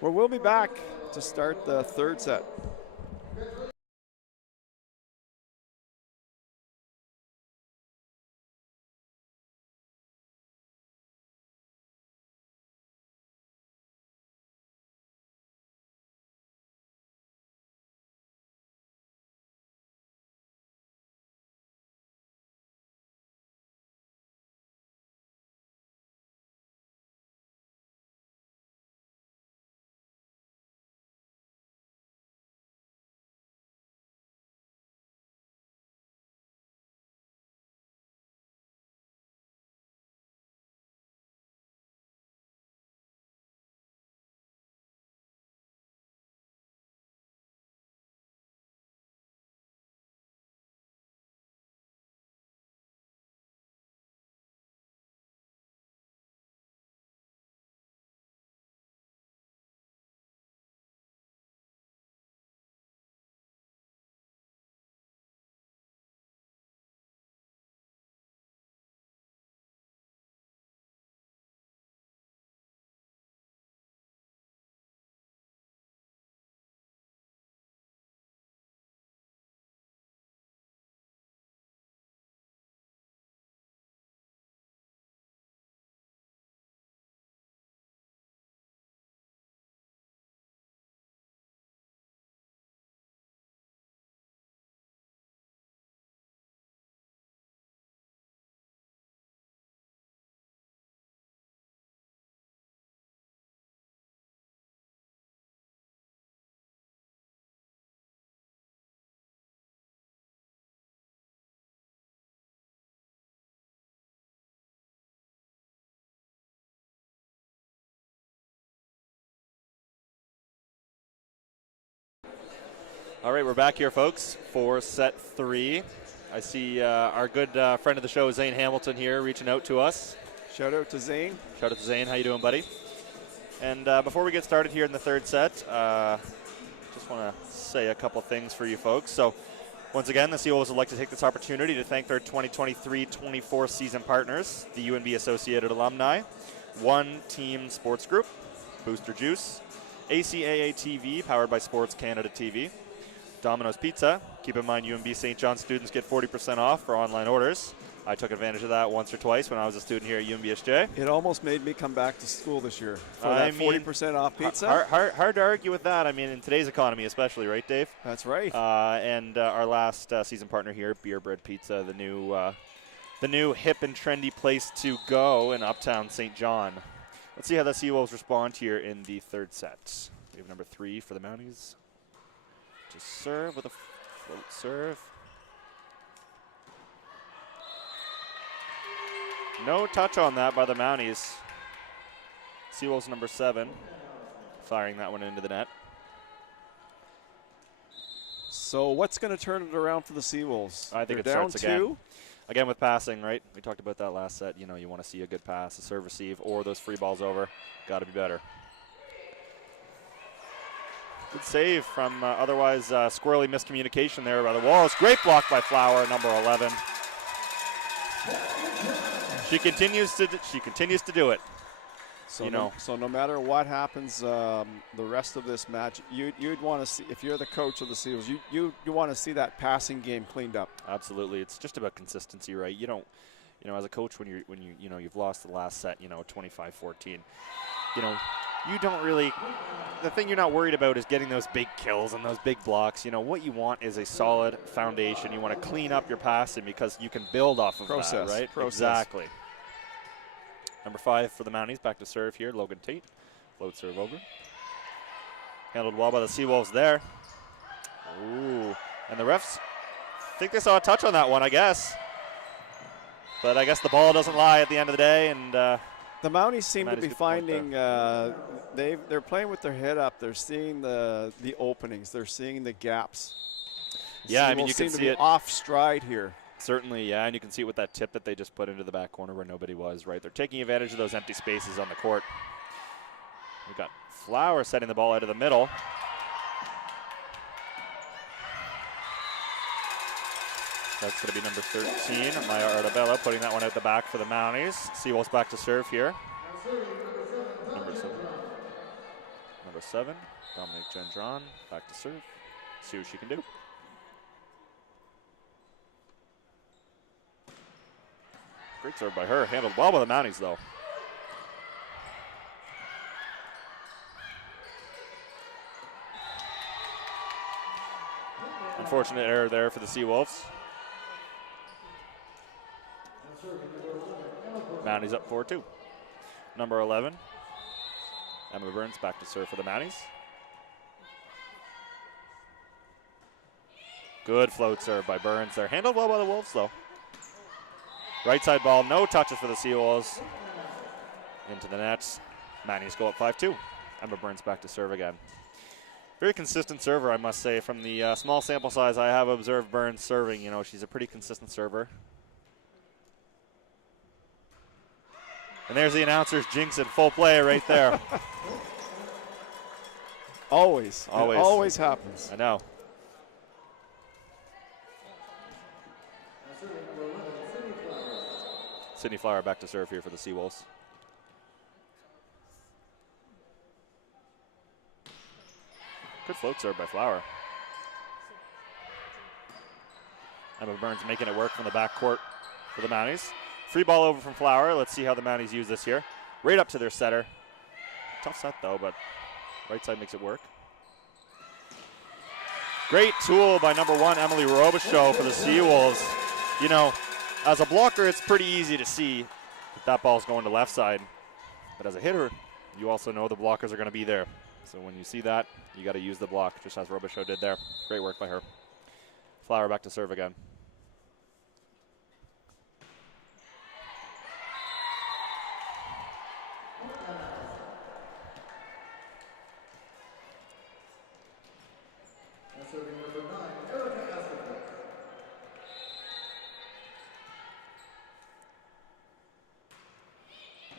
Well, we'll be back to start the third set. All right, we're back here, folks, for set 3. I see our good friend of the show, Zane Hamilton, here reaching out to us. Shout out to Zane. Shout out to Zane. How you doing, buddy? And before we get started here in the third set, just want to say a couple things for you folks. So, once again, the Seawolves would like to take this opportunity to thank their 2023-24 season partners, the UNB Associated Alumni, One Team Sports Group, Booster Juice, ACAA TV, powered by Sports Canada TV, Domino's Pizza. Keep in mind, UNB St. John students get 40% off for online orders. I took advantage of that once or twice when I was a student here at UNBSJ. It almost made me come back to school this year for that 40% off pizza. Hard to argue with that. I mean, in today's economy especially, right, Dave? That's right. And our last season partner here, Beer Bread Pizza, the new hip and trendy place to go in Uptown St. John. Let's see how the Seawolves respond here in the third set. We have number 3 for the Mounties. To serve with a float serve. No touch on that by the Mounties. Seawolves number 7, firing that one into the net. So what's going to turn it around for the Seawolves? I think They're it starts down 2. Again with passing, right? We talked about that last set. You know, you want to see a good pass, a serve receive, or those free balls over. Got to be better. Good save from otherwise squirrely miscommunication there by the Walls. Great block by Flower, number 11. She continues to do it. So so no matter what happens the rest of this match, you'd want to see, if you're the coach of the Seals, you want to see that passing game cleaned up. Absolutely. It's just about consistency, right? You don't, as a coach, when you've lost the last set, 25-14, you don't really, the thing you're not worried about is getting those big kills and those big blocks. What you want is a solid foundation. You want to clean up your passing because you can build off of that, right? Exactly. Number 5 for the Mounties, back to serve here, Logan Tate. Float serve over. Handled well by the Seawolves there. Ooh, and the refs think they saw a touch on that one, I guess. But I guess the ball doesn't lie at the end of the day, and the Mounties seem to be finding they're playing with their head up. They're seeing the openings. They're seeing the gaps. Yeah, I mean, you can see it off stride here. Certainly, yeah, and you can see it with that tip that they just put into the back corner where nobody was, right? They're taking advantage of those empty spaces on the court. We've got Flower setting the ball out of the middle. That's going to be number 13, Maya Artabella, putting that one out the back for the Mounties. Seawolves back to serve here. Number 7, Dominic Gendron, back to serve. See what she can do. Great serve by her. Handled well by the Mounties, though. Unfortunate error there for the Seawolves. Mounties up 4-2. Number 11, Emma Burns back to serve for the Mounties. Good float serve by Burns there. Handled well by the Wolves, though. Right side ball, no touches for the Seawolves. Into the nets. Mounties go up 5-2. Emma Burns back to serve again. Very consistent server, I must say. From the small sample size I have observed Burns serving, she's a pretty consistent server. And there's the announcer's jinx in full play right there. Always. It always happens. I know. Sydney Flower back to serve here for the Seawolves. Good float serve by Flower. Emma Burns making it work from the backcourt for the Mounties. Free ball over from Flower. Let's see how the Mounties use this here. Right up to their setter. Tough set, though, but right side makes it work. Great tool by number 1, Emily Robichaud for the Seawolves. As a blocker, it's pretty easy to see that ball's going to left side. But as a hitter, you also know the blockers are going to be there. So when you see that, you got to use the block, just as Robichaud did there. Great work by her. Flower back to serve again.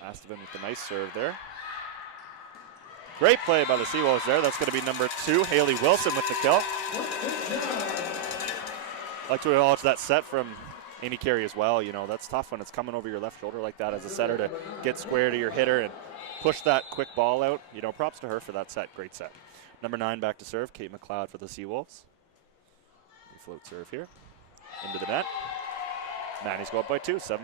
Astevin with the nice serve there. Great play by the Seawolves there. That's going to be number 2, Haley Wilson with the kill. I'd like to acknowledge that set from Amy Carey as well. That's tough when it's coming over your left shoulder like that as a setter to get square to your hitter and push that quick ball out. Props to her for that set. Great set. Number 9 back to serve, Kate McLeod for the Seawolves. Float serve here. Into the net. Mounties go up by 2, 7-5.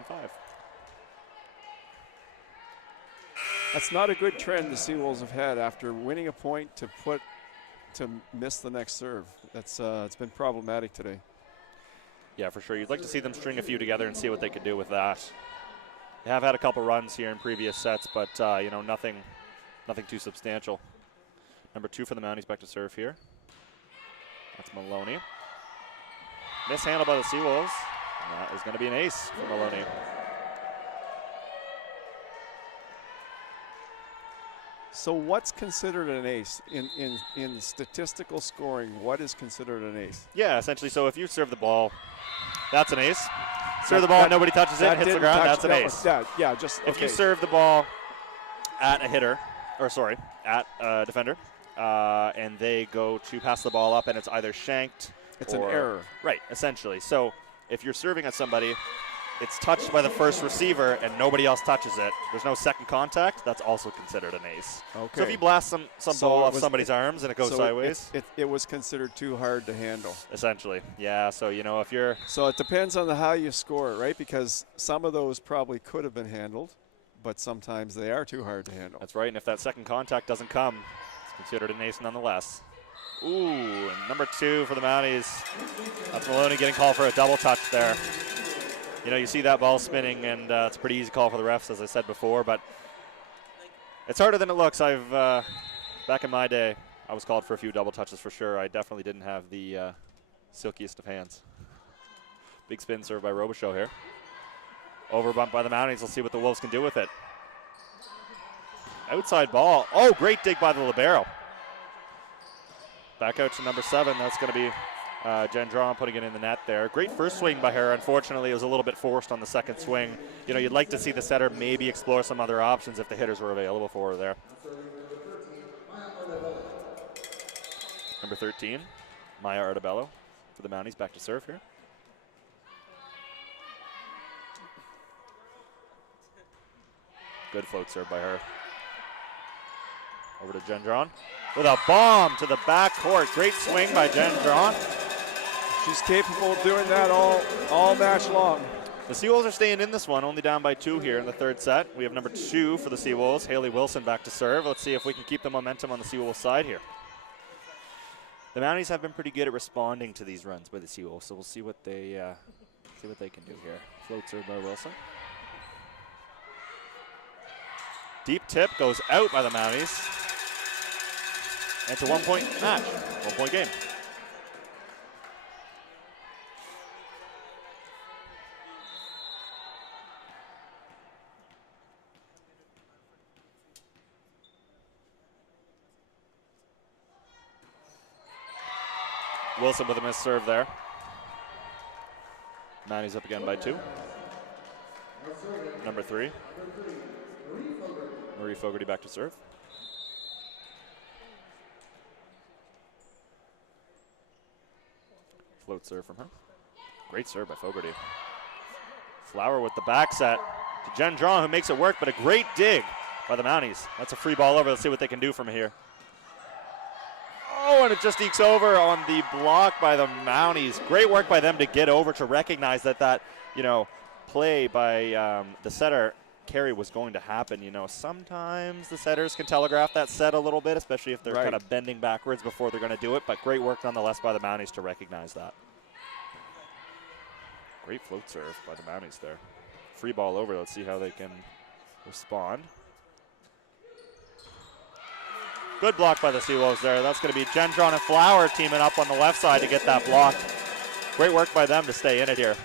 That's not a good trend the Seawolves have had after winning a point to miss the next serve. That's it's been problematic today. Yeah, for sure. You'd like to see them string a few together and see what they could do with that. They have had a couple runs here in previous sets, but nothing too substantial. Number 2 for the Mounties back to serve here. That's Maloney. Mishandled by the Seawolves. And that is going to be an ace for Maloney. So what's considered an ace? In statistical scoring, what is considered an ace? Yeah, essentially, so if you serve the ball, that's an ace. Serve the ball and nobody touches it, hits the ground, that's an ace. If you serve the ball at a hitter, at a defender, and they go to pass the ball up and it's either shanked it's an error. Right, essentially. So if you're serving at somebody it's touched by the first receiver and nobody else touches it, there's no second contact, that's also considered an ace. Okay. So if you blast some ball off somebody's arms and it goes sideways. It was considered too hard to handle. Essentially, yeah. So, if you're. So it depends on how you score it, right? Because some of those probably could have been handled, but sometimes they are too hard to handle. That's right, and if that second contact doesn't come, it's considered an ace nonetheless. Ooh, and number 2 for the Mounties. That's Maloney getting called for a double touch there. You see that ball spinning, and it's a pretty easy call for the refs, as I said before, but it's harder than it looks. Back in my day, I was called for a few double touches for sure. I definitely didn't have the silkiest of hands. Big spin served by Robichaud here. Over bump by the Mounties. Let's see what the Wolves can do with it. Outside ball. Oh, great dig by the libero. Back out to number 7. That's going to be Gendron putting it in the net there. Great first swing by her. Unfortunately, it was a little bit forced on the second swing. You'd like to see the setter maybe explore some other options if the hitters were available for her there. Number 13, Maya Artabello for the Mounties, back to serve here. Good float serve by her. Over to Gendron with a bomb to the back court. Great swing by Gendron. She's capable of doing that all match long. The Seawolves are staying in this one, only down by 2 here in the third set. We have number 2 for the Seawolves, Haley Wilson, back to serve. Let's see if we can keep the momentum on the Seawolves side here. The Mounties have been pretty good at responding to these runs by the Seawolves, so we'll see what they can do here. Float serve by Wilson. Deep tip goes out by the Mounties. And it's a 1-point match, 1-point game. Wilson with a missed serve there. Mounties up again by 2. Number 3. Marie Fogarty back to serve. Float serve from her. Great serve by Fogarty. Flower with the back set to Gendron, who makes it work, but a great dig by the Mounties. That's a free ball over. Let's see what they can do from here. Oh, and it just ekes over on the block by the Mounties. Great work by them to get over, to recognize that play by the setter carry was going to happen. Sometimes the setters can telegraph that set a little bit, especially if they're kind of bending backwards before they're going to do it, but great work nonetheless by the Mounties to recognize that. Great float serve by the Mounties there. Free ball over. Let's see how they can respond. Good block by the Seawolves there. That's going to be Gendron and Flower teaming up on the left side to get that block. Great work by them to stay in it here.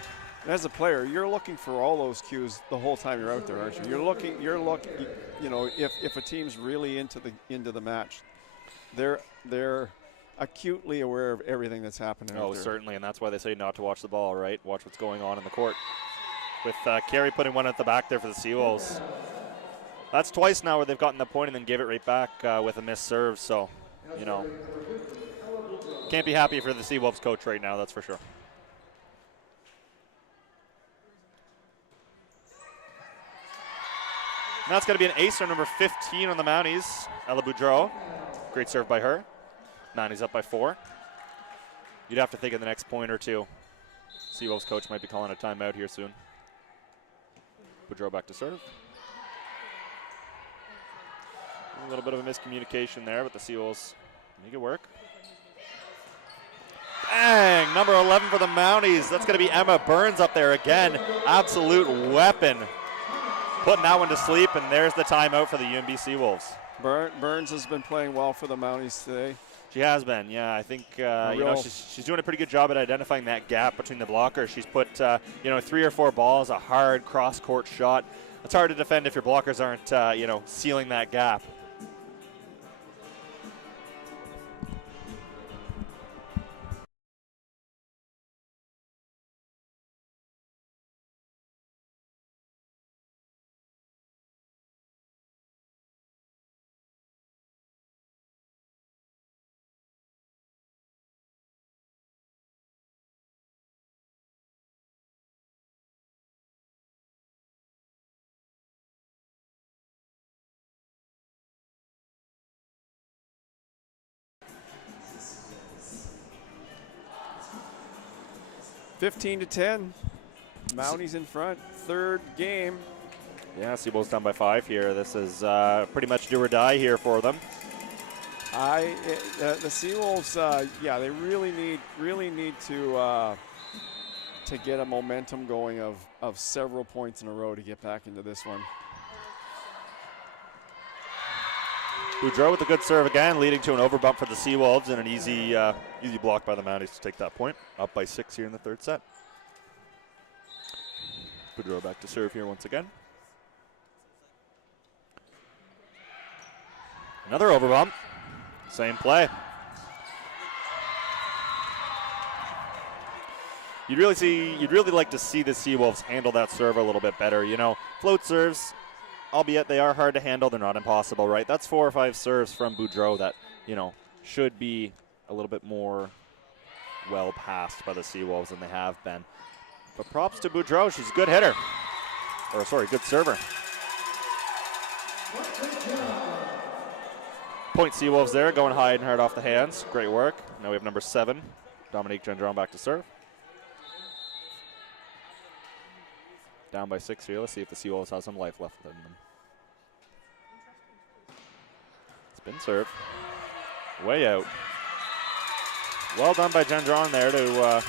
As a player, you're looking for all those cues the whole time you're out there, aren't you? You're looking. If a team's really into the match, they're acutely aware of everything that's happening out there. Oh, certainly, and that's why they say not to watch the ball, right? Watch what's going on in the court. With Carey putting one at the back there for the Seawolves. That's twice now where they've gotten the point and then gave it right back with a missed serve. So, can't be happy for the Seawolves coach right now, that's for sure. And that's going to be an ace, number 15 on the Mounties, Ella Boudreau. Great serve by her. Mounties up by 4. You'd have to think in the next point or two, Seawolves coach might be calling a timeout here soon. Boudreau back to serve. A little bit of a miscommunication there, but the Seawolves make it work. Bang! Number 11 for the Mounties. That's going to be Emma Burns up there again. Absolute weapon. Putting that one to sleep, and there's the timeout for the UNB Seawolves. Burns has been playing well for the Mounties today. She has been, yeah. I think she's doing a pretty good job at identifying that gap between the blockers. She's put 3 or 4 balls, a hard cross-court shot. It's hard to defend if your blockers aren't sealing that gap. 15-10. Mounties in front. Third game. Yeah, Seawolves down by 5 here. This is pretty much do or die here for them. The Seawolves, yeah, they really need to get a momentum going of several points in a row to get back into this one. Boudreau with a good serve again, leading to an overbump for the Seawolves and an easy block by the Mounties to take that point. Up by 6 here in the third set. Boudreau back to serve here once again. Another overbump. Same play. You'd really like to see the Seawolves handle that serve a little bit better. You know, float serves, albeit they are hard to handle, they're not impossible, right? That's 4 or 5 serves from Boudreau that, you know, should be a little bit more well passed by the Seawolves than they have been. But props to Boudreau, she's a good hitter. Or sorry, good server. Point Seawolves there, going high and hard off the hands. Great work. Now we have number 7, Dominique Gendron back to serve. Down by 6 here. Let's see if the Seawolves have some life left within them. Spin serve. Way out. Well done by Gendron there to...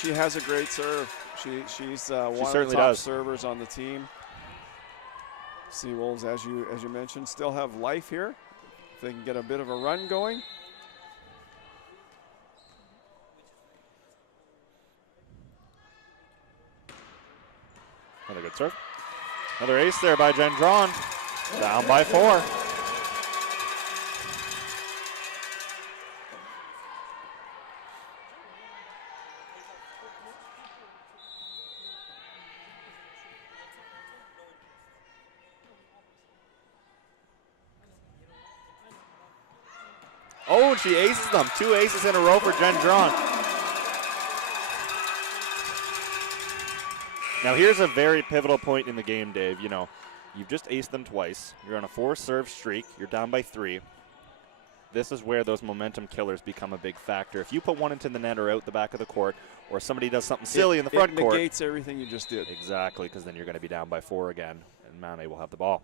she has a great serve. She's one of the top servers on the team. Seawolves, as you mentioned, still have life here. If they can get a bit of a run going. Another good serve. Another ace there by Gendron. Down by 4. Oh, and she aces them. 2 aces in a row for Gendron. Now here's a very pivotal point in the game, Dave. You know, you've just aced them twice. You're on a 4-serve streak. You're down by 3. This is where those momentum killers become a big factor. If you put one into the net or out the back of the court, or somebody does something silly in the front court. It negates everything you just did. Exactly, because then you're going to be down by 4 again, and Mountie will have the ball.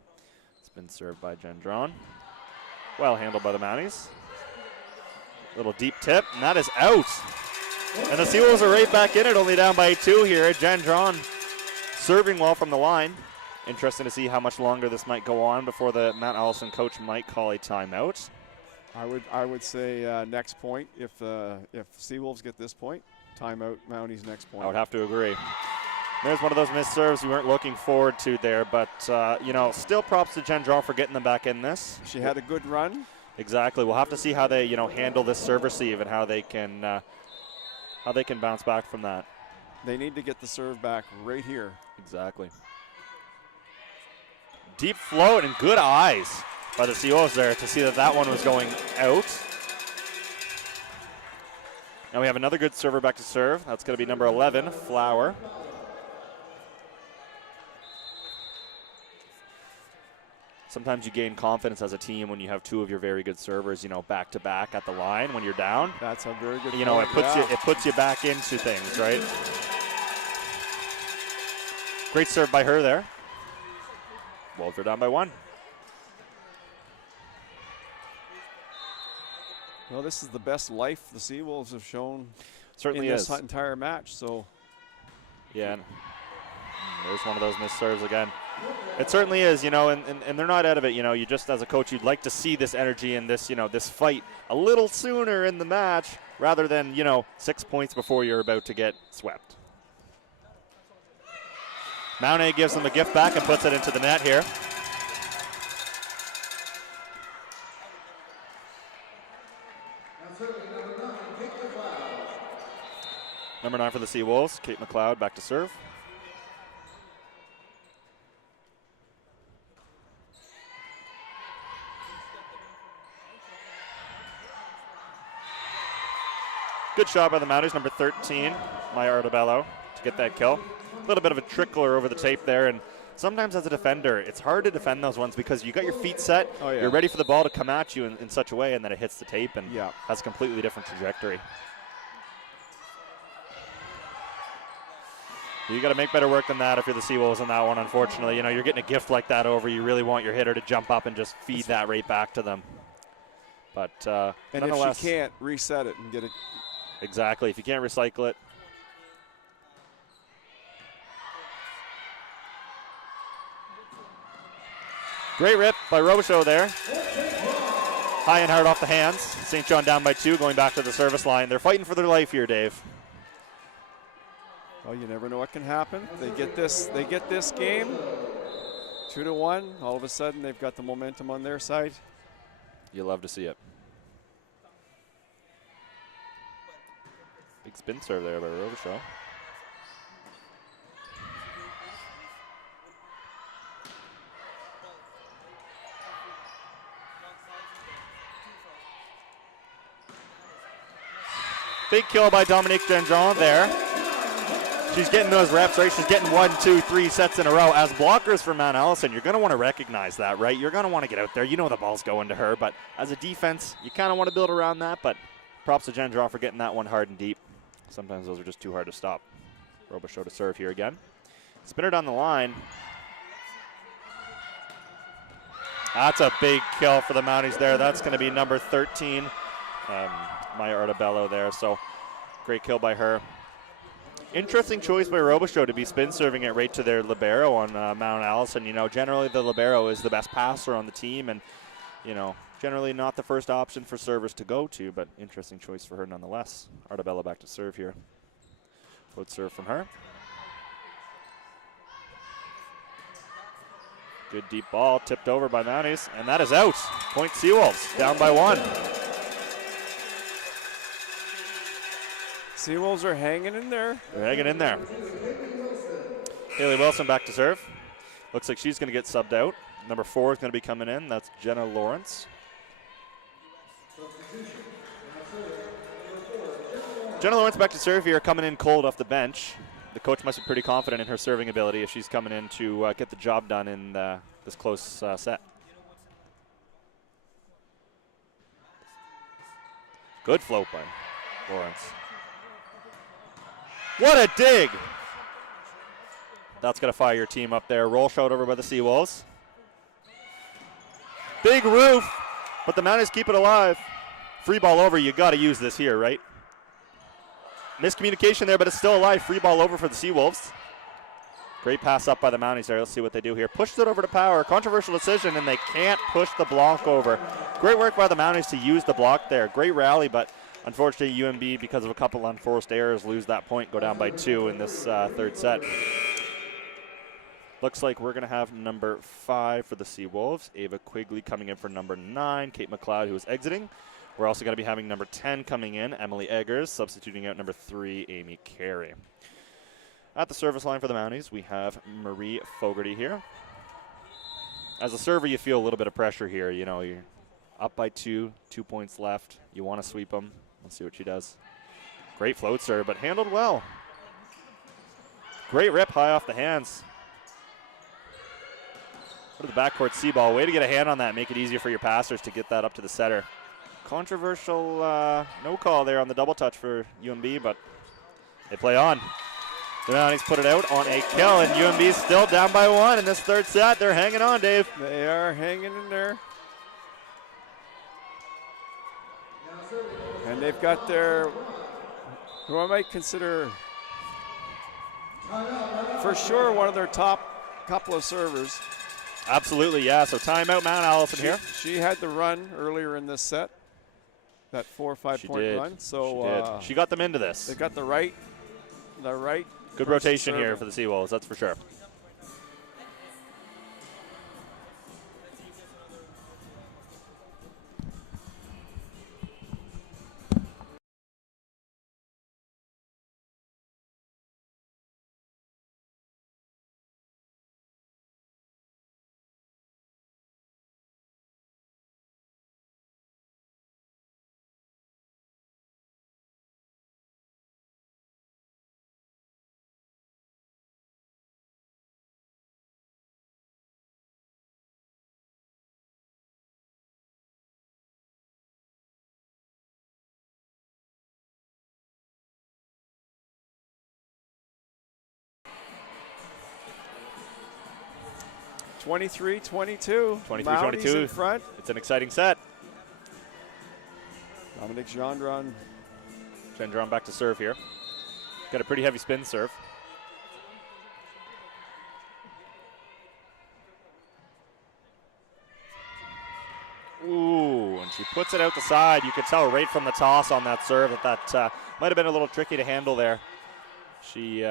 It's been served by Gendron. Well handled by the Mounties. Little deep tip, and that is out. And the Seawolves are right back in it, only down by 2 here. Gendron serving well from the line. Interesting to see how much longer this might go on before the Mount Allison coach might call a timeout. I would say next point. If Seawolves get this point, timeout Mounties next point. I would have to agree. There's one of those missed serves we weren't looking forward to there, but you know, still props to Gendron for getting them back in this. She had a good run. Exactly. We'll have to see how they, you know, handle this serve receive and how they can bounce back from that. They need to get the serve back right here. Exactly. Deep float and good eyes by the Seawolves there to see that one was going out. Now we have another good server back to serve. That's going to be number 11, Flower. Sometimes you gain confidence as a team when you have 2 of your very good servers, you know, back to back at the line when you're down. That's a very good. You know, it puts you back into things, right? Great serve by her there. Wolves are down by 1. Well, this is the best life the Seawolves have shown. Certainly in is. this entire match. So. Yeah. There's one of those missed serves again. It certainly is, you know, and they're not out of it. You know, you just as a coach, you'd like to see this energy and this, you know, this fight a little sooner in the match rather than, you know, 6 points before you're about to get swept. Mountie gives them a gift back and puts it into the net here. Number 9 for the Seawolves, Kate McLeod back to serve. Good shot by the Mounties, number 13, Maya Artabello, to get that kill. A little bit of a trickler over the tape there, and sometimes as a defender, it's hard to defend those ones because you got your feet set, you're ready for the ball to come at you in such a way, and then it hits the tape and has a completely different trajectory. You got to make better work than that if you're the Seawolves on that one, unfortunately. You know, you're getting a gift like that over. You really want your hitter to jump up and just feed that right back to them. But and nonetheless, if she can't, reset it and get it. Exactly. If you can't recycle it. Great rip by Robichaud there. High and hard off the hands. St. John down by 2, going back to the service line. They're fighting for their life here, Dave. Well, you never know what can happen. They get this game 2-1. All of a sudden, they've got the momentum on their side. You love to see it. Big spin serve there by Robichaud. Big kill by Dominique Gendron there. She's getting those reps, right? She's getting 1, 2, 3 sets in a row. As blockers for Mount Allison, you're going to want to recognize that, right? You're going to want to get out there. You know the ball's going to her, but as a defense, you kind of want to build around that, but props to Gendron for getting that one hard and deep. Sometimes those are just too hard to stop. Robichaud to serve here again. Spinner down the line. That's a big kill for the Mounties there. That's going to be number 13, Maya Artabello there. So great kill by her. Interesting choice by Robichaud to be spin serving it right to their libero on Mount Allison. You know, generally the libero is the best passer on the team, and you know, generally not the first option for servers to go to, but interesting choice for her nonetheless. Artabello back to serve here. Good serve from her. Good deep ball, tipped over by Mounties, and that is out. Point Seawolves, down by 1. Seawolves are hanging in there. They're hanging in there. Haley Wilson back to serve. Looks like she's going to get subbed out. Number 4 is going to be coming in. That's Jenna Lawrence. Jenna Lawrence back to serve here, coming in cold off the bench. The coach must be pretty confident in her serving ability if she's coming in to get the job done in this close set. Good float by Lawrence. What a dig! That's going to fire your team up there. Roll shot over by the Seawolves. Big roof, but the Mounties keep it alive. Free ball over, you got to use this here, right? Miscommunication there, but it's still alive. Free ball over for the Seawolves. Great pass up by the Mounties there. Let's see what they do here. Pushed it over to Power. Controversial decision, and they can't push the block over. Great work by the Mounties to use the block there. Great rally, but unfortunately UNB, because of a couple unforced errors, lose that point, go down by 2 in this third set. Looks like we're going to have number 5 for the Seawolves. Ava Quigley coming in for number 9. Kate McLeod, who is exiting. We're also going to be having number 10 coming in, Emily Eggers, substituting out number 3, Amy Carey. At the service line for the Mounties, we have Marie Fogarty here. As a server, you feel a little bit of pressure here. You know, you're up by 2, 2 points left. You want to sweep them. Let's see what she does. Great float serve, but handled well. Great rip high off the hands. Go to the backcourt C-ball. Way to get a hand on that. Make it easier for your passers to get that up to the setter. Controversial no call there on the double touch for UNB, but they play on. The Mounties put it out on a kill, and UNB still down by 1 in this third set. They're hanging on, Dave. They are hanging in there. And they've got their, who I might consider for sure one of their top couple of servers. Absolutely, yeah. So timeout Mount Allison here. She had the run earlier in this set, that 4 or 5 point run. So she got them into this. They got the right. Good rotation here for the Seawolves, that's for sure. 23-22. 23-22 in front. It's an exciting set. Dominic Gendron. Gendron back to serve here. Got a pretty heavy spin serve. Ooh, and she puts it out the side. You could tell right from the toss on that serve that might have been a little tricky to handle there. She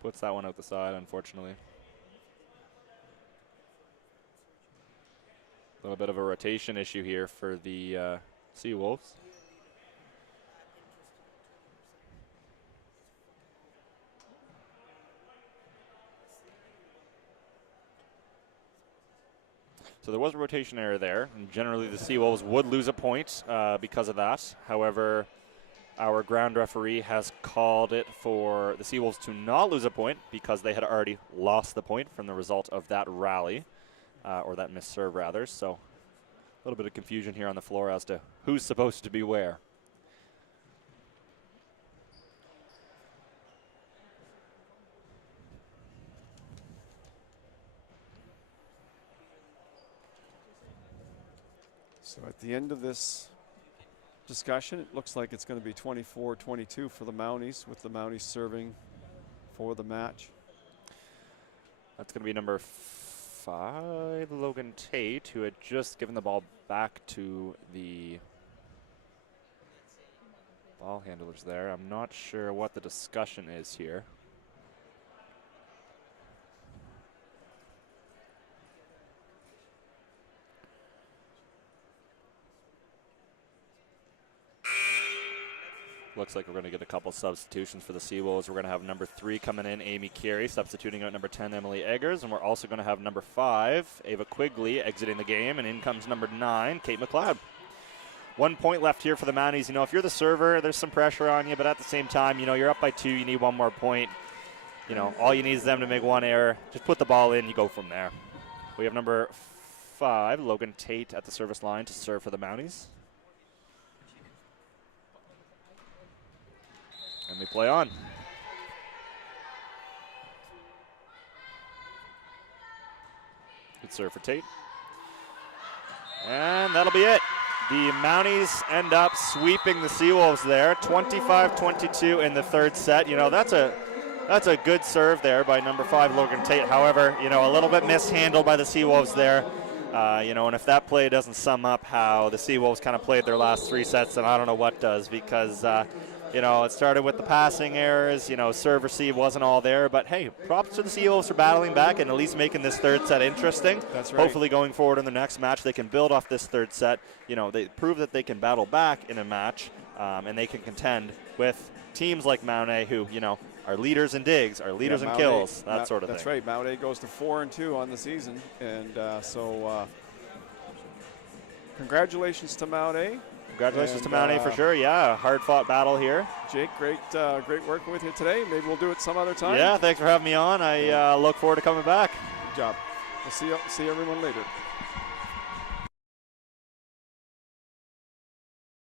puts that one out the side, unfortunately. A little bit of a rotation issue here for the Seawolves. So there was a rotation error there, and generally the Seawolves would lose a point because of that. However, our ground referee has called it for the Seawolves to not lose a point because they had already lost the point from the result of that rally, or that missed serve rather. So a little bit of confusion here on the floor as to who's supposed to be where. So at the end of this discussion, it looks like it's going to be 24-22 for the Mounties, with the Mounties serving for the match. That's going to be number 5, Logan Tate, who had just given the ball back to the ball handlers there. I'm not sure what the discussion is here. Looks like we're going to get a couple substitutions for the Seawolves. We're going to have number 3 coming in, Amy Carey, substituting out number 10, Emily Eggers. And we're also going to have number 5, Ava Quigley, exiting the game. And in comes number 9, Kate McLeod. 1 point left here for the Mounties. You know, if you're the server, there's some pressure on you. But at the same time, you know, you're up by 2. You need 1 more point. You know, all you need is them to make 1 error. Just put the ball in. You go from there. We have number 5, Logan Tate, at the service line to serve for the Mounties. And we play on. Good serve for Tate. And that'll be it. The Mounties end up sweeping the Seawolves there, 25-22 in the third set. You know, that's a good serve there by number 5, Logan Tate. However, you know, a little bit mishandled by the Seawolves there. You know, and if that play doesn't sum up how the Seawolves kind of played their last 3 sets, then I don't know what does, because you know, it started with the passing errors. You know, serve receive wasn't all there. But, hey, props to the Seawolves for battling back and at least making this third set interesting. That's right. Hopefully going forward in the next match, they can build off this third set. You know, they prove that they can battle back in a match, and they can contend with teams like Mount A who, you know, are leaders in digs, are leaders in kills, that sort of thing. That's right. Mount A goes to 4-2 on the season. And so congratulations to Mount A. Congratulations to Mount A for sure. Yeah, hard-fought battle here. Jake, great working with you today. Maybe we'll do it some other time. Yeah, thanks for having me on. I look forward to coming back. Good job. We'll see everyone later.